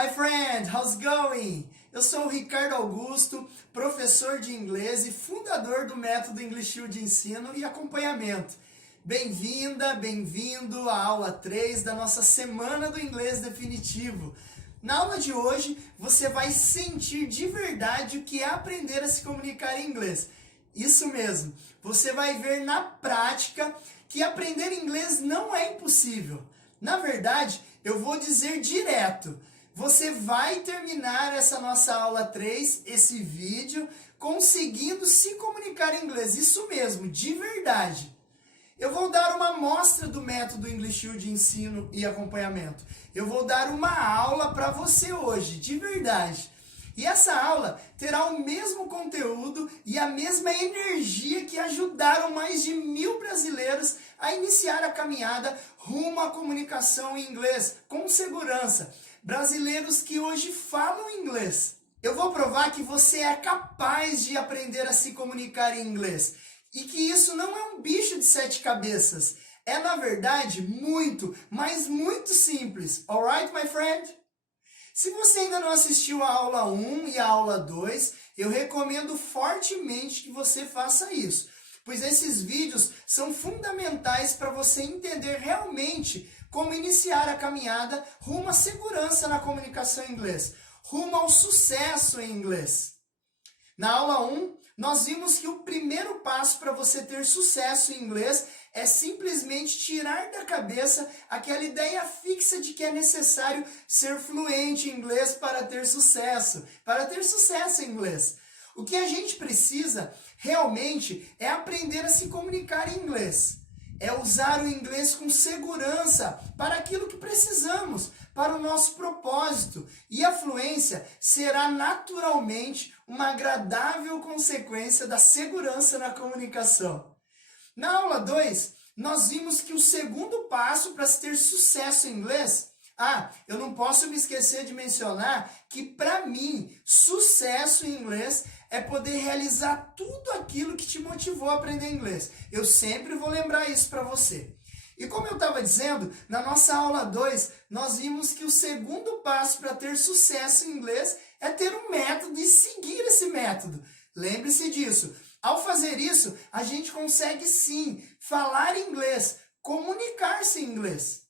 Hi friend, how's it going? Eu sou o Ricardo Augusto, professor de inglês e fundador do método English U de ensino e acompanhamento. Bem-vinda, bem-vindo à aula 3 da nossa Semana do Inglês Definitivo. Na aula de hoje, você vai sentir de verdade o que é aprender a se comunicar em inglês. Isso mesmo, você vai ver na prática que aprender inglês não é impossível. Na verdade, eu vou dizer direto, você vai terminar essa nossa aula 3, esse vídeo, conseguindo se comunicar em inglês. Isso mesmo, de verdade. Eu vou dar uma amostra do método English U de ensino e acompanhamento. Eu vou dar uma aula para você hoje, de verdade. E essa aula terá o mesmo conteúdo e a mesma energia que ajudaram mais de 1000 brasileiros a iniciar a caminhada rumo à comunicação em inglês, com segurança. Brasileiros que hoje falam inglês. Eu vou provar que você é capaz de aprender a se comunicar em inglês. E que isso não é um bicho de 7 cabeças. É, na verdade, muito, mas muito simples. Alright, my friend? Se você ainda não assistiu a aula 1 e a aula 2, eu recomendo fortemente que você faça isso, pois esses vídeos são fundamentais para você entender realmente como iniciar a caminhada rumo à segurança na comunicação em inglês, rumo ao sucesso em inglês. Na aula 1, nós vimos que o primeiro passo para você ter sucesso em inglês é simplesmente tirar da cabeça aquela ideia fixa de que é necessário ser fluente em inglês para ter sucesso em inglês. O que a gente precisa realmente é aprender a se comunicar em inglês. É usar o inglês com segurança para aquilo que precisamos, para o nosso propósito. E a fluência será naturalmente uma agradável consequência da segurança na comunicação. Na aula 2, nós vimos que o segundo passo para se ter sucesso em inglês... eu não posso me esquecer de mencionar que, para mim, sucesso em inglês é poder realizar tudo aquilo que te motivou a aprender inglês. Eu sempre vou lembrar isso para você. E como eu estava dizendo, na nossa aula 2, nós vimos que o segundo passo para ter sucesso em inglês é ter um método e seguir esse método. Lembre-se disso. Ao fazer isso, a gente consegue sim falar inglês, comunicar-se em inglês.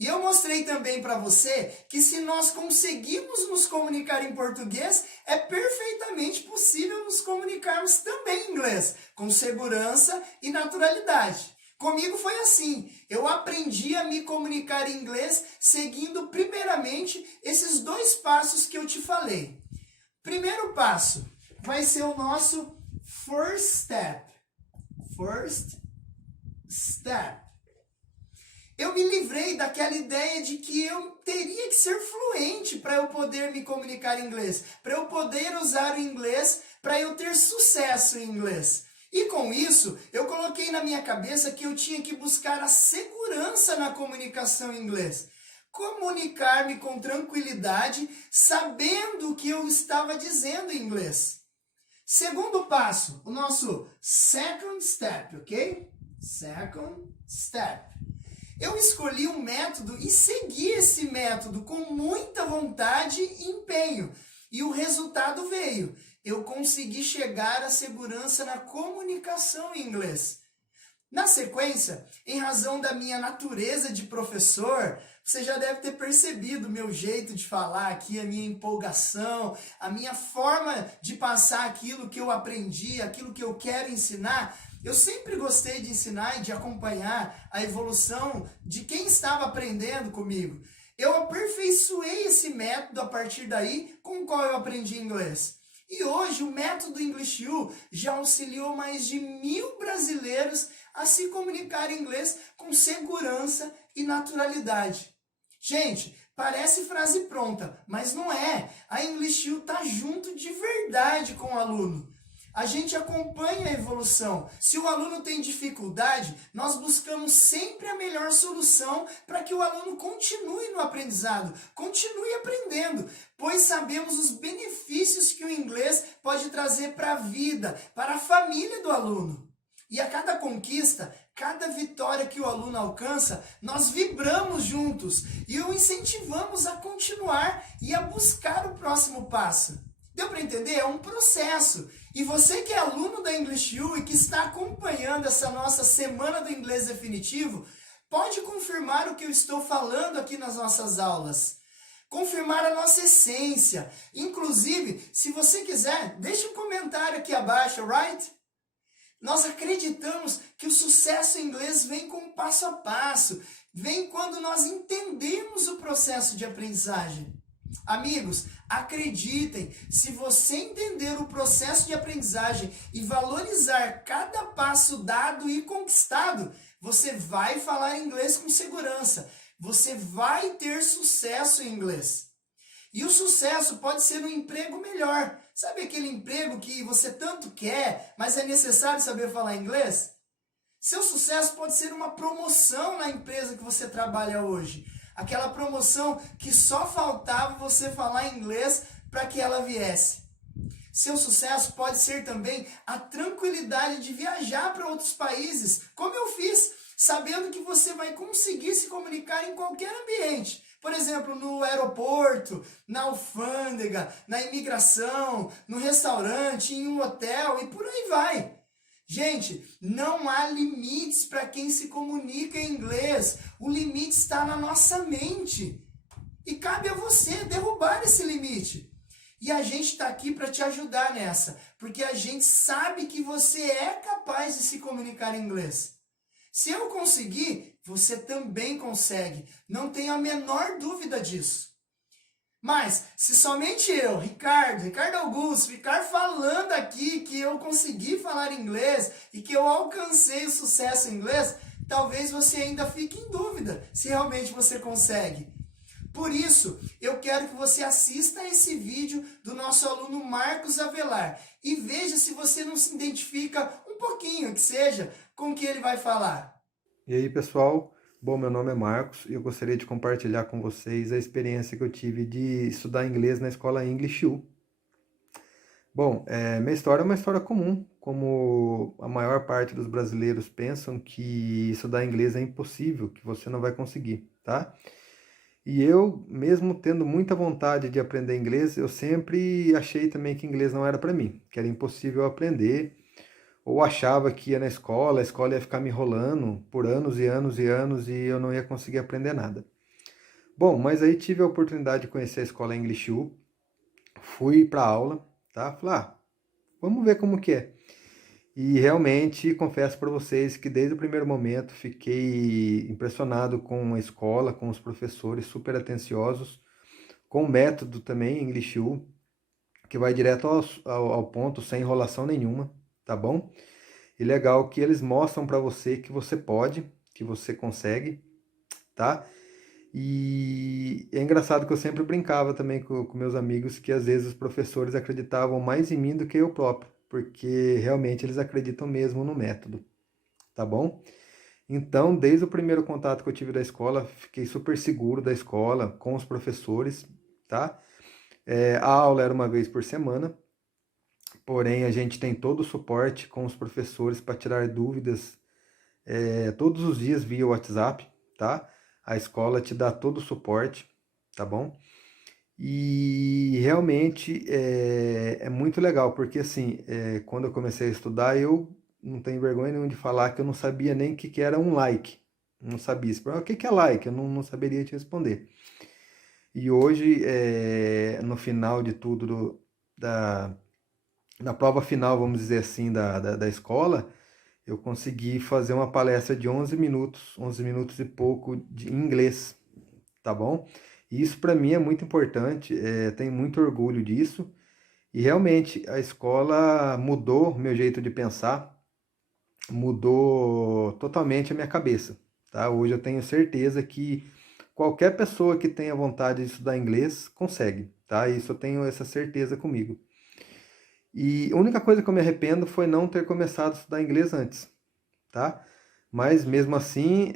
E eu mostrei também para você que se nós conseguimos nos comunicar em português, é perfeitamente possível nos comunicarmos também em inglês, com segurança e naturalidade. Comigo foi assim, eu aprendi a me comunicar em inglês seguindo primeiramente esses 2 passos que eu te falei. Primeiro passo vai ser o nosso first step. First step. Eu me livrei daquela ideia de que eu teria que ser fluente para eu poder me comunicar em inglês, para eu poder usar o inglês, para eu ter sucesso em inglês. E com isso, eu coloquei na minha cabeça que eu tinha que buscar a segurança na comunicação em inglês. Comunicar-me com tranquilidade, sabendo o que eu estava dizendo em inglês. Segundo passo, o nosso second step, ok? Second step. Eu escolhi um método e segui esse método com muita vontade e empenho. E o resultado veio. Eu consegui chegar à segurança na comunicação em inglês. Na sequência, em razão da minha natureza de professor, você já deve ter percebido o meu jeito de falar aqui, a minha empolgação, a minha forma de passar aquilo que eu aprendi, aquilo que eu quero ensinar. Eu sempre gostei de ensinar e de acompanhar a evolução de quem estava aprendendo comigo. Eu aperfeiçoei esse método a partir daí com o qual eu aprendi inglês. E hoje o método English U já auxiliou mais de 1000 brasileiros a se comunicar em inglês com segurança e naturalidade. Gente, parece frase pronta, mas não é. A English U está junto de verdade com o aluno. A gente acompanha a evolução. Se o aluno tem dificuldade, nós buscamos sempre a melhor solução para que o aluno continue no aprendizado, continue aprendendo, pois sabemos os benefícios que o inglês pode trazer para a vida, para a família do aluno. E a cada conquista, cada vitória que o aluno alcança, nós vibramos juntos e o incentivamos a continuar e a buscar o próximo passo. Deu para entender? É um processo. E você que é aluno da English U e que está acompanhando essa nossa Semana do Inglês Definitivo, pode confirmar o que eu estou falando aqui nas nossas aulas. Confirmar a nossa essência. Inclusive, se você quiser, deixe um comentário aqui abaixo, right? Nós acreditamos que o sucesso em inglês vem com o passo a passo, vem quando nós entendemos o processo de aprendizagem. Amigos, acreditem, se você entender o processo de aprendizagem e valorizar cada passo dado e conquistado, você vai falar inglês com segurança, você vai ter sucesso em inglês. E o sucesso pode ser um emprego melhor. Sabe aquele emprego que você tanto quer, mas é necessário saber falar inglês? Seu sucesso pode ser uma promoção na empresa que você trabalha hoje. Aquela promoção que só faltava você falar inglês para que ela viesse. Seu sucesso pode ser também a tranquilidade de viajar para outros países, como eu fiz, sabendo que você vai conseguir se comunicar em qualquer ambiente. Por exemplo, no aeroporto, na alfândega, na imigração, no restaurante, em um hotel e por aí vai. Gente, não há limites para quem se comunica em inglês. O limite está na nossa mente. E cabe a você derrubar esse limite. E a gente está aqui para te ajudar nessa, porque a gente sabe que você é capaz de se comunicar em inglês. Se eu conseguir, você também consegue. Não tenho a menor dúvida disso. Mas, se somente eu, Ricardo Augusto, ficar falando aqui que eu consegui falar inglês e que eu alcancei o sucesso em inglês, talvez você ainda fique em dúvida se realmente você consegue. Por isso, eu quero que você assista a esse vídeo do nosso aluno Marcos Avelar e veja se você não se identifica um pouquinho, que seja, com o que ele vai falar. E aí, pessoal? Bom, meu nome é Marcos e eu gostaria de compartilhar com vocês a experiência que eu tive de estudar inglês na escola English U. Bom, minha história é uma história comum, como a maior parte dos brasileiros pensam que estudar inglês é impossível, que você não vai conseguir, tá? E eu, mesmo tendo muita vontade de aprender inglês, eu sempre achei também que inglês não era para mim, que era impossível aprender, ou achava que ia na escola, a escola ia ficar me enrolando por anos e anos e anos e eu não ia conseguir aprender nada. Bom, mas aí tive a oportunidade de conhecer a escola English U, fui para aula, tá? Falei, vamos ver como que é. E realmente confesso para vocês que desde o primeiro momento fiquei impressionado com a escola, com os professores super atenciosos, com o método também English U, que vai direto ao ponto, sem enrolação nenhuma, tá bom? E legal que eles mostram para você que você pode, que você consegue, tá? E é engraçado que eu sempre brincava também com meus amigos que às vezes os professores acreditavam mais em mim do que eu próprio, porque realmente eles acreditam mesmo no método, tá bom? Então, desde o primeiro contato que eu tive da escola, fiquei super seguro da escola, com os professores, tá? A aula era uma vez por semana, porém a gente tem todo o suporte com os professores para tirar dúvidas todos os dias via WhatsApp, tá? A escola te dá todo o suporte, tá bom? E realmente é muito legal, porque assim, quando eu comecei a estudar, eu não tenho vergonha nenhuma de falar que eu não sabia nem o que era um like. Não sabia. O que é like? Eu não saberia te responder. E hoje, no final de tudo, na prova final, vamos dizer assim, da escola, eu consegui fazer uma palestra de 11 minutos e pouco em inglês, tá bom? E isso para mim é muito importante, tenho muito orgulho disso. E realmente a escola mudou meu jeito de pensar, mudou totalmente a minha cabeça, tá? Hoje eu tenho certeza que qualquer pessoa que tenha vontade de estudar inglês consegue, tá? Isso eu tenho essa certeza comigo. E a única coisa que eu me arrependo foi não ter começado a estudar inglês antes, tá? Mas mesmo assim,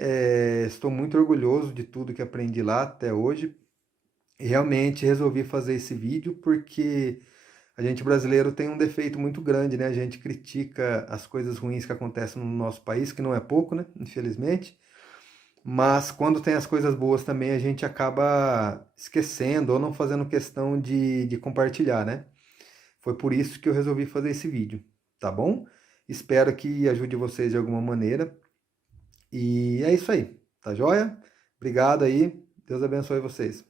estou muito orgulhoso de tudo que aprendi lá até hoje. E realmente resolvi fazer esse vídeo porque A gente brasileiro tem um defeito muito grande, né? A gente critica as coisas ruins que acontecem no nosso país, que não é pouco, né? Infelizmente. Mas quando tem as coisas boas também, a gente acaba esquecendo ou não fazendo questão de compartilhar, né? Foi por isso que eu resolvi fazer esse vídeo, tá bom? Espero que ajude vocês de alguma maneira. E é isso aí, tá joia? Obrigado aí, Deus abençoe vocês.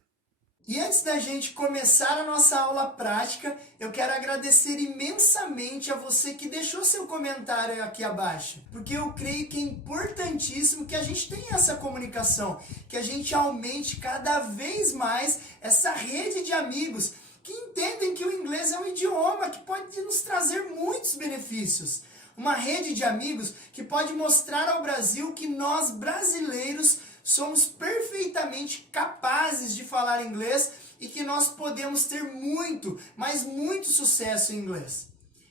E antes da gente começar a nossa aula prática, eu quero agradecer imensamente a você que deixou seu comentário aqui abaixo, porque eu creio que é importantíssimo que a gente tenha essa comunicação, que a gente aumente cada vez mais essa rede de amigos que entendem que o inglês é um idioma que pode nos trazer muitos benefícios. Uma rede de amigos que pode mostrar ao Brasil que nós brasileiros somos perfeitamente capazes de falar inglês e que nós podemos ter muito, mas muito sucesso em inglês.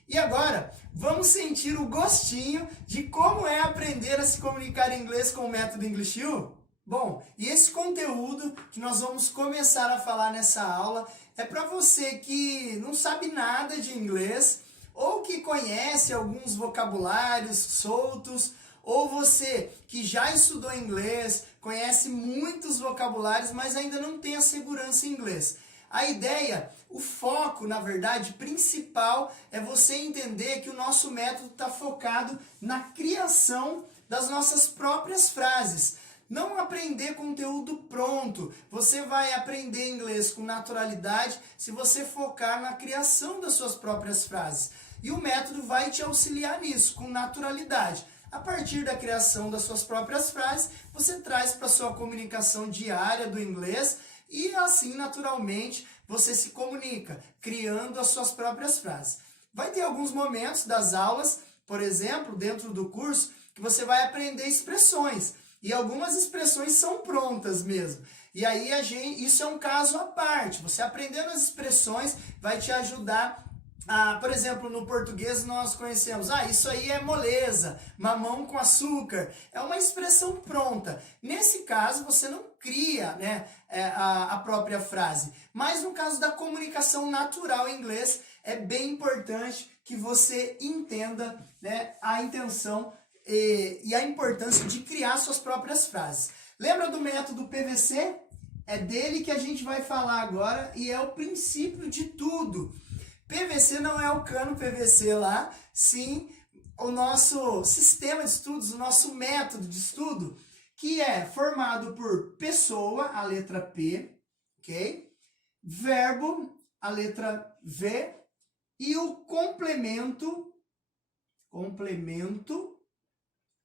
E agora, vamos sentir o gostinho de como é aprender a se comunicar em inglês com o método English U? Bom, e esse conteúdo que nós vamos começar a falar nessa aula é para você que não sabe nada de inglês ou que conhece alguns vocabulários soltos, ou você que já estudou inglês, conhece muitos vocabulários, mas ainda não tem a segurança em inglês. A ideia, o foco, na verdade, principal é você entender que o nosso método está focado na criação das nossas próprias frases. Não aprender conteúdo pronto. Você vai aprender inglês com naturalidade se você focar na criação das suas próprias frases. E o método vai te auxiliar nisso, com naturalidade. A partir da criação das suas próprias frases, você traz para a sua comunicação diária do inglês e assim, naturalmente, você se comunica, criando as suas próprias frases. Vai ter alguns momentos das aulas, por exemplo, dentro do curso, que você vai aprender expressões. E algumas expressões são prontas mesmo. E aí, isso é um caso à parte. Você aprendendo as expressões vai te ajudar. Por exemplo, no português nós conhecemos, isso aí é moleza, mamão com açúcar. É uma expressão pronta. Nesse caso, você não cria, né, a própria frase. Mas no caso da comunicação natural em inglês, é bem importante que você entenda, né, a intenção e a importância de criar suas próprias frases. Lembra do método PVC? É dele que a gente vai falar agora e é o princípio de tudo. PVC não é o cano PVC lá, sim o nosso sistema de estudos, o nosso método de estudo, que é formado por pessoa, a letra P, ok? Verbo, a letra V, e o complemento,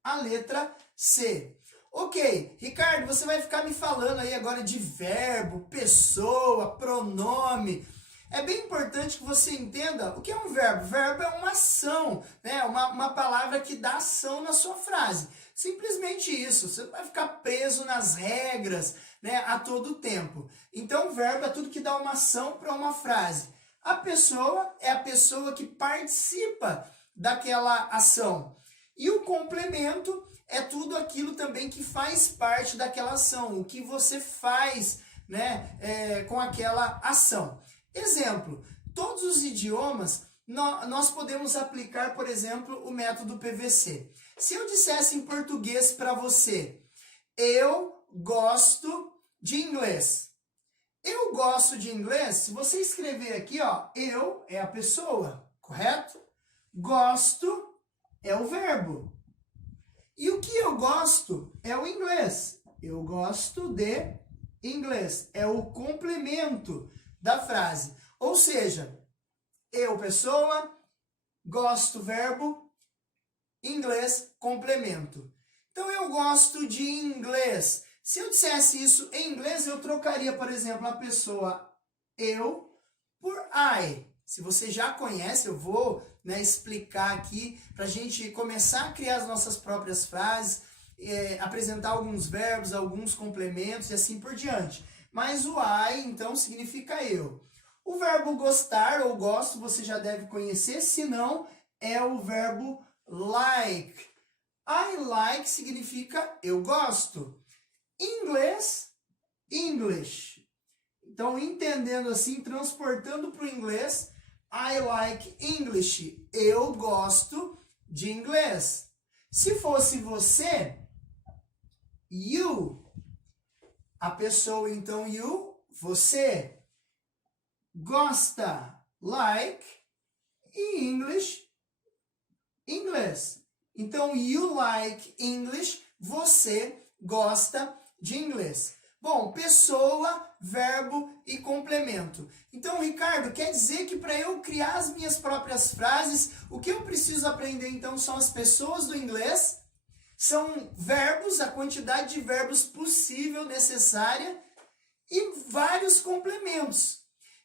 a letra C. Ok, Ricardo, você vai ficar me falando aí agora de verbo, pessoa, pronome. É bem importante que você entenda o que é um verbo. Verbo é uma ação, né? Uma palavra que dá ação na sua frase. Simplesmente isso. Você não vai ficar preso nas regras, né, a todo tempo. Então, verbo é tudo que dá uma ação para uma frase. A pessoa é a pessoa que participa daquela ação. E o complemento é tudo aquilo também que faz parte daquela ação. O que você faz, né, com aquela ação. Exemplo, todos os idiomas nós podemos aplicar, por exemplo, o método PVC. Se eu dissesse em português para você, eu gosto de inglês. Eu gosto de inglês, se você escrever aqui, ó, eu é a pessoa, correto? Gosto é o verbo. E o que eu gosto é o inglês. Eu gosto de inglês. É o complemento da frase. Ou seja, eu, pessoa, gosto, verbo, inglês, complemento. Então, eu gosto de inglês. Se eu dissesse isso em inglês, eu trocaria, por exemplo, a pessoa eu por I. Se você já conhece, eu vou, né, explicar aqui para a gente começar a criar as nossas próprias frases, apresentar alguns verbos, alguns complementos e assim por diante. Mas o I, então, significa eu. O verbo gostar ou gosto você já deve conhecer, se não, é o verbo like. I like significa eu gosto. Em inglês, English. Então, entendendo assim, transportando para o inglês, I like English. Eu gosto de inglês. Se fosse você, you. A pessoa, então, you, você. Gosta, like, e English, inglês. Então, you like English, você gosta de inglês. Bom, pessoa, verbo e complemento. Então, Ricardo, quer dizer que para eu criar as minhas próprias frases, o que eu preciso aprender então são as pessoas do inglês, são verbos, a quantidade de verbos possível, necessária, e vários complementos.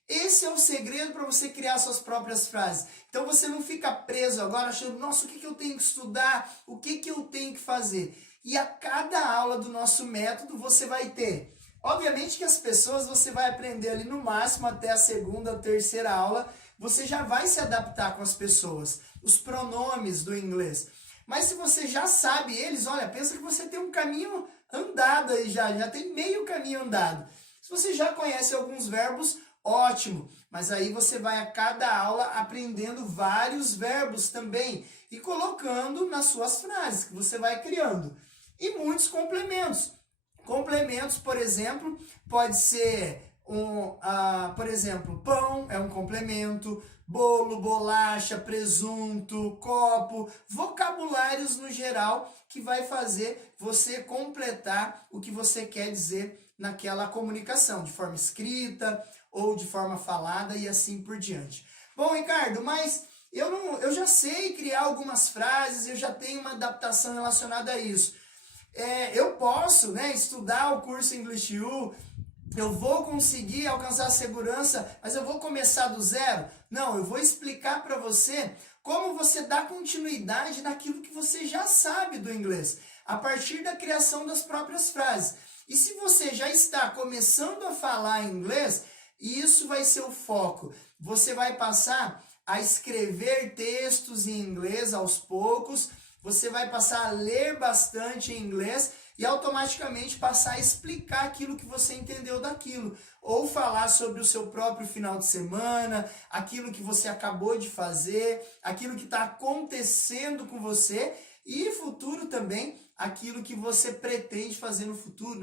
Esse é o segredo para você criar suas próprias frases. Então você não fica preso agora achando, nossa, o que eu tenho que estudar? O que eu tenho que fazer? E a cada aula do nosso método você vai ter. Obviamente que as pessoas você vai aprender ali no máximo até a segunda ou terceira aula. Você já vai se adaptar com as pessoas. Os pronomes do inglês. Mas se você já sabe eles, olha, pensa que você tem um caminho andado aí já tem meio caminho andado. Se você já conhece alguns verbos, ótimo, mas aí você vai a cada aula aprendendo vários verbos também e colocando nas suas frases que você vai criando. E muitos complementos. Complementos, por exemplo, pode ser, por exemplo, pão é um complemento, bolo, bolacha, presunto, copo, vocabulários no geral que vai fazer você completar o que você quer dizer naquela comunicação, de forma escrita ou de forma falada e assim por diante. Bom, Ricardo, mas eu já sei criar algumas frases, eu já tenho uma adaptação relacionada a isso. Eu posso, estudar o curso English U, eu vou conseguir alcançar a segurança, mas eu vou começar do zero? Não, eu vou explicar para você como você dá continuidade naquilo que você já sabe do inglês, a partir da criação das próprias frases. E se você já está começando a falar inglês, isso vai ser o foco. Você vai passar a escrever textos em inglês aos poucos, você vai passar a ler bastante em inglês e automaticamente passar a explicar aquilo que você entendeu daquilo. Ou falar sobre o seu próprio final de semana, aquilo que você acabou de fazer, aquilo que está acontecendo com você e futuro também, aquilo que você pretende fazer no futuro,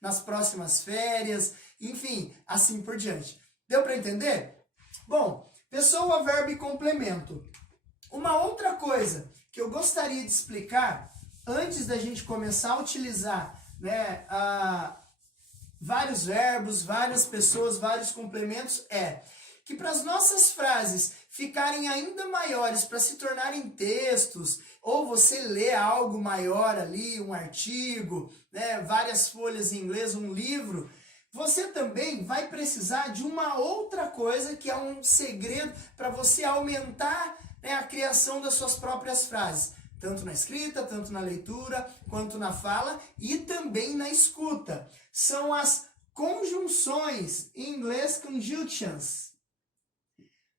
nas próximas férias, enfim, assim por diante. Deu para entender? Bom, pessoa, verbo e complemento. Uma outra coisa que eu gostaria de explicar antes da gente começar a utilizar vários verbos, várias pessoas, vários complementos, é que para as nossas frases ficarem ainda maiores, para se tornarem textos, ou você lê algo maior ali, um artigo, várias folhas em inglês, um livro, você também vai precisar de uma outra coisa que é um segredo para você aumentar a criação das suas próprias frases. Tanto na escrita, tanto na leitura, quanto na fala e também na escuta. São as conjunções, em inglês, conjunctions.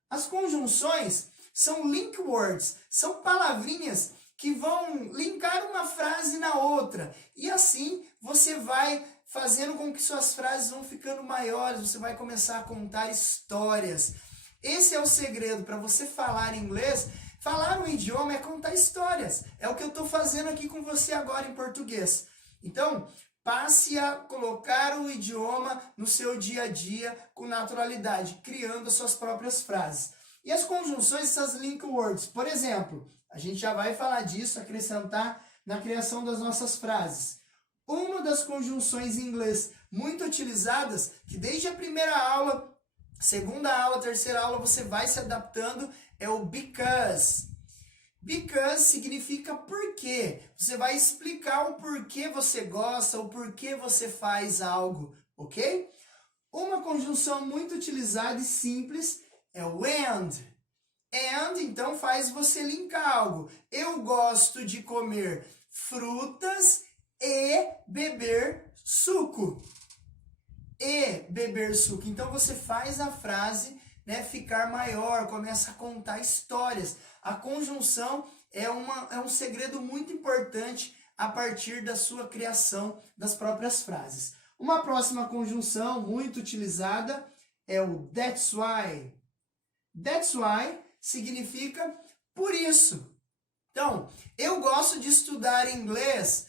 As conjunções são link words, são palavrinhas que vão linkar uma frase na outra. E assim você vai fazendo com que suas frases vão ficando maiores, você vai começar a contar histórias. Esse é o segredo para você falar inglês. Falar um idioma é contar histórias. É o que eu estou fazendo aqui com você agora em português. Então, passe a colocar o idioma no seu dia a dia com naturalidade, criando as suas próprias frases. E as conjunções, essas link words. Por exemplo, a gente já vai falar disso, acrescentar na criação das nossas frases. Uma das conjunções em inglês muito utilizadas, que desde a primeira aula, segunda aula, terceira aula, você vai se adaptando, é o because. Because significa porquê. Você vai explicar o porquê você gosta, o porquê você faz algo, ok? Uma conjunção muito utilizada e simples é o and. And, então, faz você linkar algo. Eu gosto de comer frutas e beber suco. E beber suco. Então, você faz a frase ficar maior, começa a contar histórias. A conjunção é um segredo muito importante a partir da sua criação das próprias frases. Uma próxima conjunção muito utilizada é o that's why. That's why significa por isso. Então, eu gosto de estudar inglês.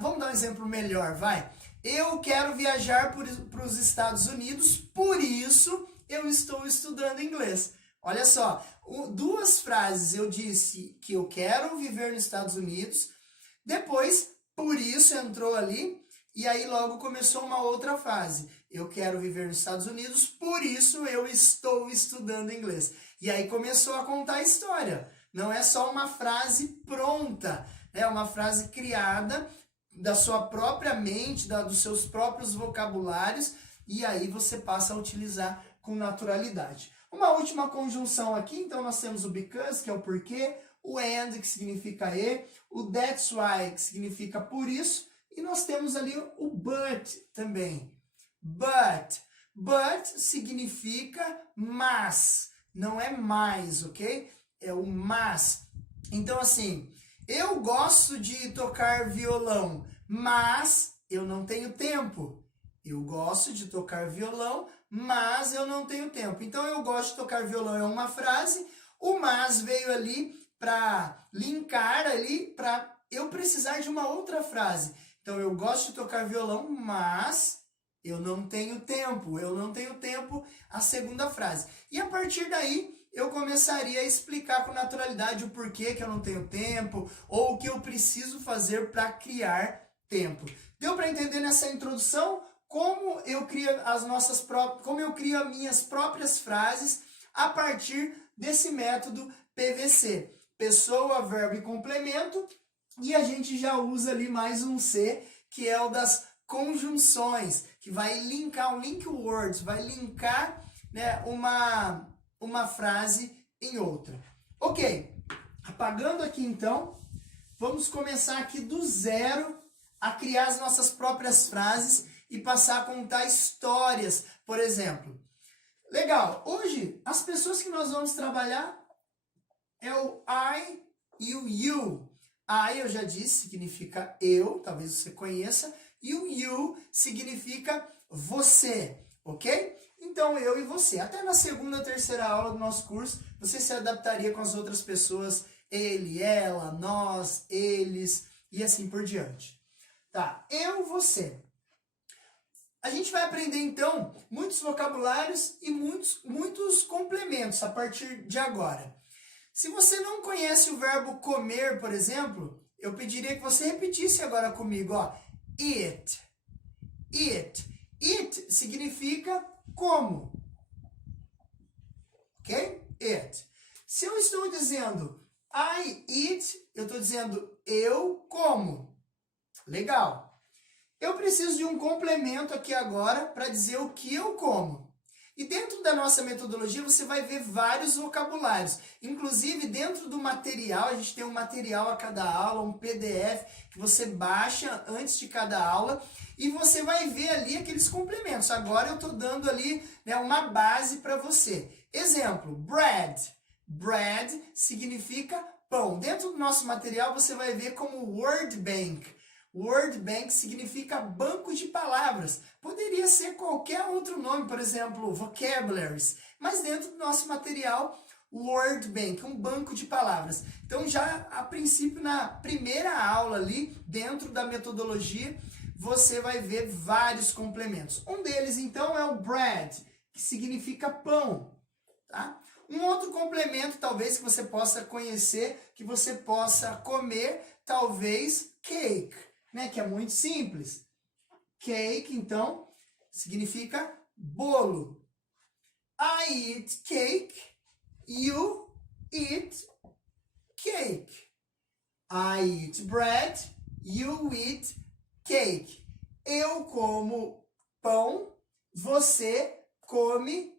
Vamos dar um exemplo melhor, vai. Eu quero viajar para os Estados Unidos, por isso eu estou estudando inglês. Olha só, duas frases eu disse que eu quero viver nos Estados Unidos, depois, por isso entrou ali, e aí logo começou uma outra frase. Eu quero viver nos Estados Unidos, por isso eu estou estudando inglês. E aí começou a contar a história. Não é só uma frase pronta, é uma frase criada da sua própria mente, dos seus próprios vocabulários, e aí você passa a utilizar com naturalidade. Uma última conjunção aqui, então nós temos o because, que é o porquê, o and, que significa e, o that's why, que significa por isso, e nós temos ali o but também. But significa mas, não é mais, ok? É o mas. Então assim, eu gosto de tocar violão, mas eu não tenho tempo. Eu gosto de tocar violão, mas eu não tenho tempo. Então, eu gosto de tocar violão é uma frase, o mas veio ali para linkar ali, para eu precisar de uma outra frase. Então, eu gosto de tocar violão, mas eu não tenho tempo. Eu não tenho tempo, a segunda frase. E a partir daí, eu começaria a explicar com naturalidade o porquê que eu não tenho tempo, ou o que eu preciso fazer para criar tempo. Deu para entender nessa introdução como eu crio como eu crio as minhas próprias frases a partir desse método PVC. Pessoa, verbo e complemento, e a gente já usa ali mais um C, que é o das conjunções, que vai linkar, um link words, vai linkar, né, uma frase em outra. Ok, apagando aqui então, vamos começar aqui do zero a criar as nossas próprias frases e passar a contar histórias, por exemplo. Legal, hoje as pessoas que nós vamos trabalhar é o I e o you. I, eu já disse, significa eu, talvez você conheça, e o you significa você, ok? Então, eu e você. Até na segunda, terceira aula do nosso curso, você se adaptaria com as outras pessoas, ele, ela, nós, eles, e assim por diante. Tá, eu, você. A gente vai aprender, então, muitos vocabulários e muitos complementos a partir de agora. Se você não conhece o verbo comer, por exemplo, eu pediria que você repetisse agora comigo, ó. Eat. Eat. Eat significa como. Ok? Eat. Se eu estou dizendo I eat, eu estou dizendo eu como. Legal. Eu preciso de um complemento aqui agora para dizer o que eu como. E dentro da nossa metodologia você vai ver vários vocabulários. Inclusive dentro do material, a gente tem um material a cada aula, um PDF que você baixa antes de cada aula e você vai ver ali aqueles complementos. Agora eu estou dando ali, né, uma base para você. Exemplo, bread. Bread significa pão. Dentro do nosso material você vai ver como word bank. Word bank significa banco de palavras. Poderia ser qualquer outro nome, por exemplo, vocabularies. Mas dentro do nosso material, word bank, um banco de palavras. Então já a princípio na primeira aula ali, dentro da metodologia, você vai ver vários complementos. Um deles então é o bread, que significa pão, tá? Um outro complemento talvez que você possa conhecer, que você possa comer, talvez cake, né? Que é muito simples. Cake, então, significa bolo. I eat cake, you eat cake. I eat bread, you eat cake. Eu como pão, você come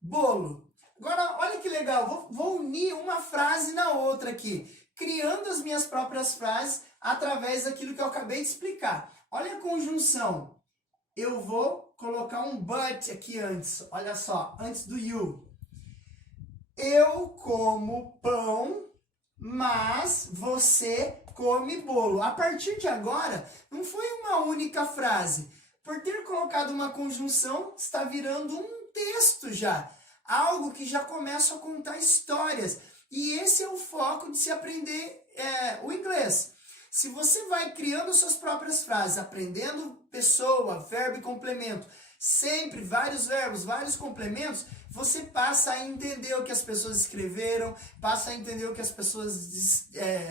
bolo. Agora, olha que legal, vou unir uma frase na outra aqui, criando as minhas próprias frases através daquilo que eu acabei de explicar. Olha a conjunção. Eu vou colocar um but aqui antes, olha só, antes do you. Eu como pão, mas você come bolo. A partir de agora, não foi uma única frase. Por ter colocado uma conjunção, está virando um texto já. algo que já começa a contar histórias. E esse é o foco de se aprender o inglês. Se você vai criando suas próprias frases, aprendendo pessoa, verbo e complemento, sempre vários verbos, vários complementos, você passa a entender o que as pessoas escreveram, passa a entender o que as pessoas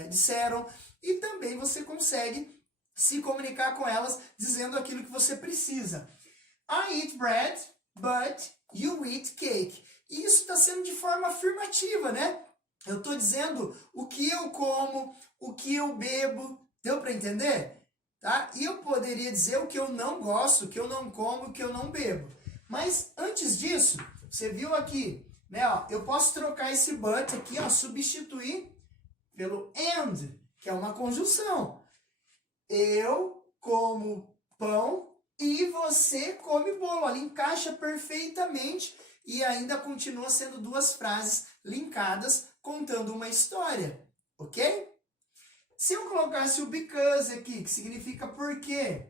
disseram, e também você consegue se comunicar com elas dizendo aquilo que você precisa. I eat bread, but you eat cake. E isso está sendo de forma afirmativa, né? Eu estou dizendo o que eu como, o que eu bebo. Deu para entender? Tá? E eu poderia dizer o que eu não gosto, o que eu não como, o que eu não bebo. Mas antes disso, você viu aqui, né? Ó, eu posso trocar esse but aqui, ó, substituir pelo and, que é uma conjunção. Eu como pão e você come bolo. Ela encaixa perfeitamente e ainda continua sendo duas frases linkadas contando uma história, ok? Se eu colocasse o because aqui, que significa porque.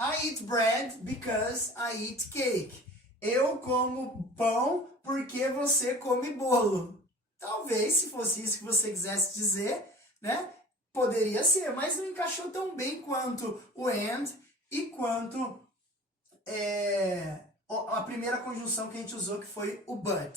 I eat bread because I eat cake. Eu como pão porque você come bolo. Talvez, se fosse isso que você quisesse dizer, né? Poderia ser, mas não encaixou tão bem quanto o and e quanto a primeira conjunção que a gente usou, que foi o but.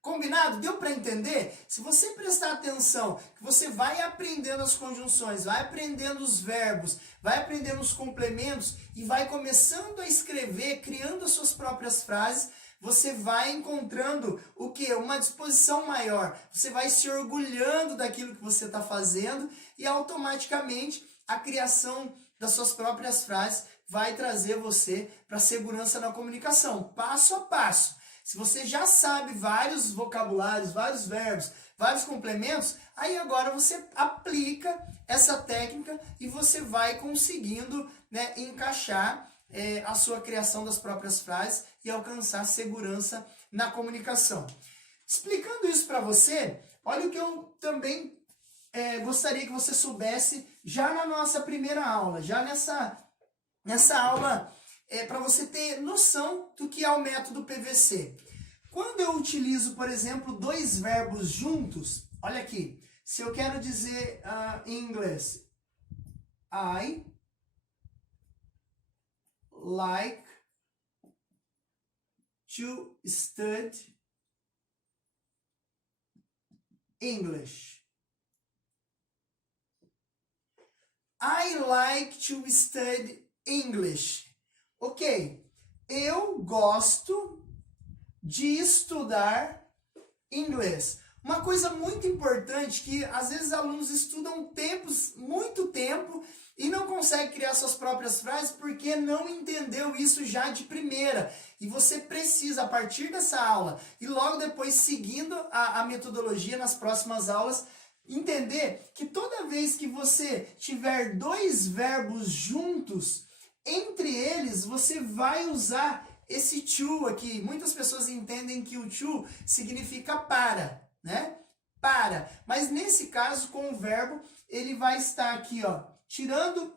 Combinado? Deu para entender? Se você prestar atenção, que você vai aprendendo as conjunções, vai aprendendo os verbos, vai aprendendo os complementos e vai começando a escrever, criando as suas próprias frases, você vai encontrando o quê? Uma disposição maior. Você vai se orgulhando daquilo que você está fazendo e automaticamente a criação das suas próprias frases vai trazer você para a segurança na comunicação, passo a passo. Se você já sabe vários vocabulários, vários verbos, vários complementos, aí agora você aplica essa técnica e você vai conseguindo, né, encaixar a sua criação das próprias frases e alcançar segurança na comunicação. Explicando isso para você, olha o que eu também gostaria que você soubesse já na nossa primeira aula, já nessa aula, para você ter noção do que é o método PVC. Quando eu utilizo, por exemplo, dois verbos juntos, olha aqui, se eu quero dizer em inglês, I like to study English. I like to study English. Ok, eu gosto de estudar inglês. Uma coisa muito importante que às vezes alunos estudam muito tempo e não conseguem criar suas próprias frases porque não entendeu isso já de primeira. E você precisa, a partir dessa aula e logo depois seguindo a metodologia nas próximas aulas, entender que toda vez que você tiver dois verbos juntos, entre eles você vai usar esse to aqui. Muitas pessoas entendem que o to significa para, né? Para. Mas nesse caso, com o verbo, ele vai estar aqui, ó, tirando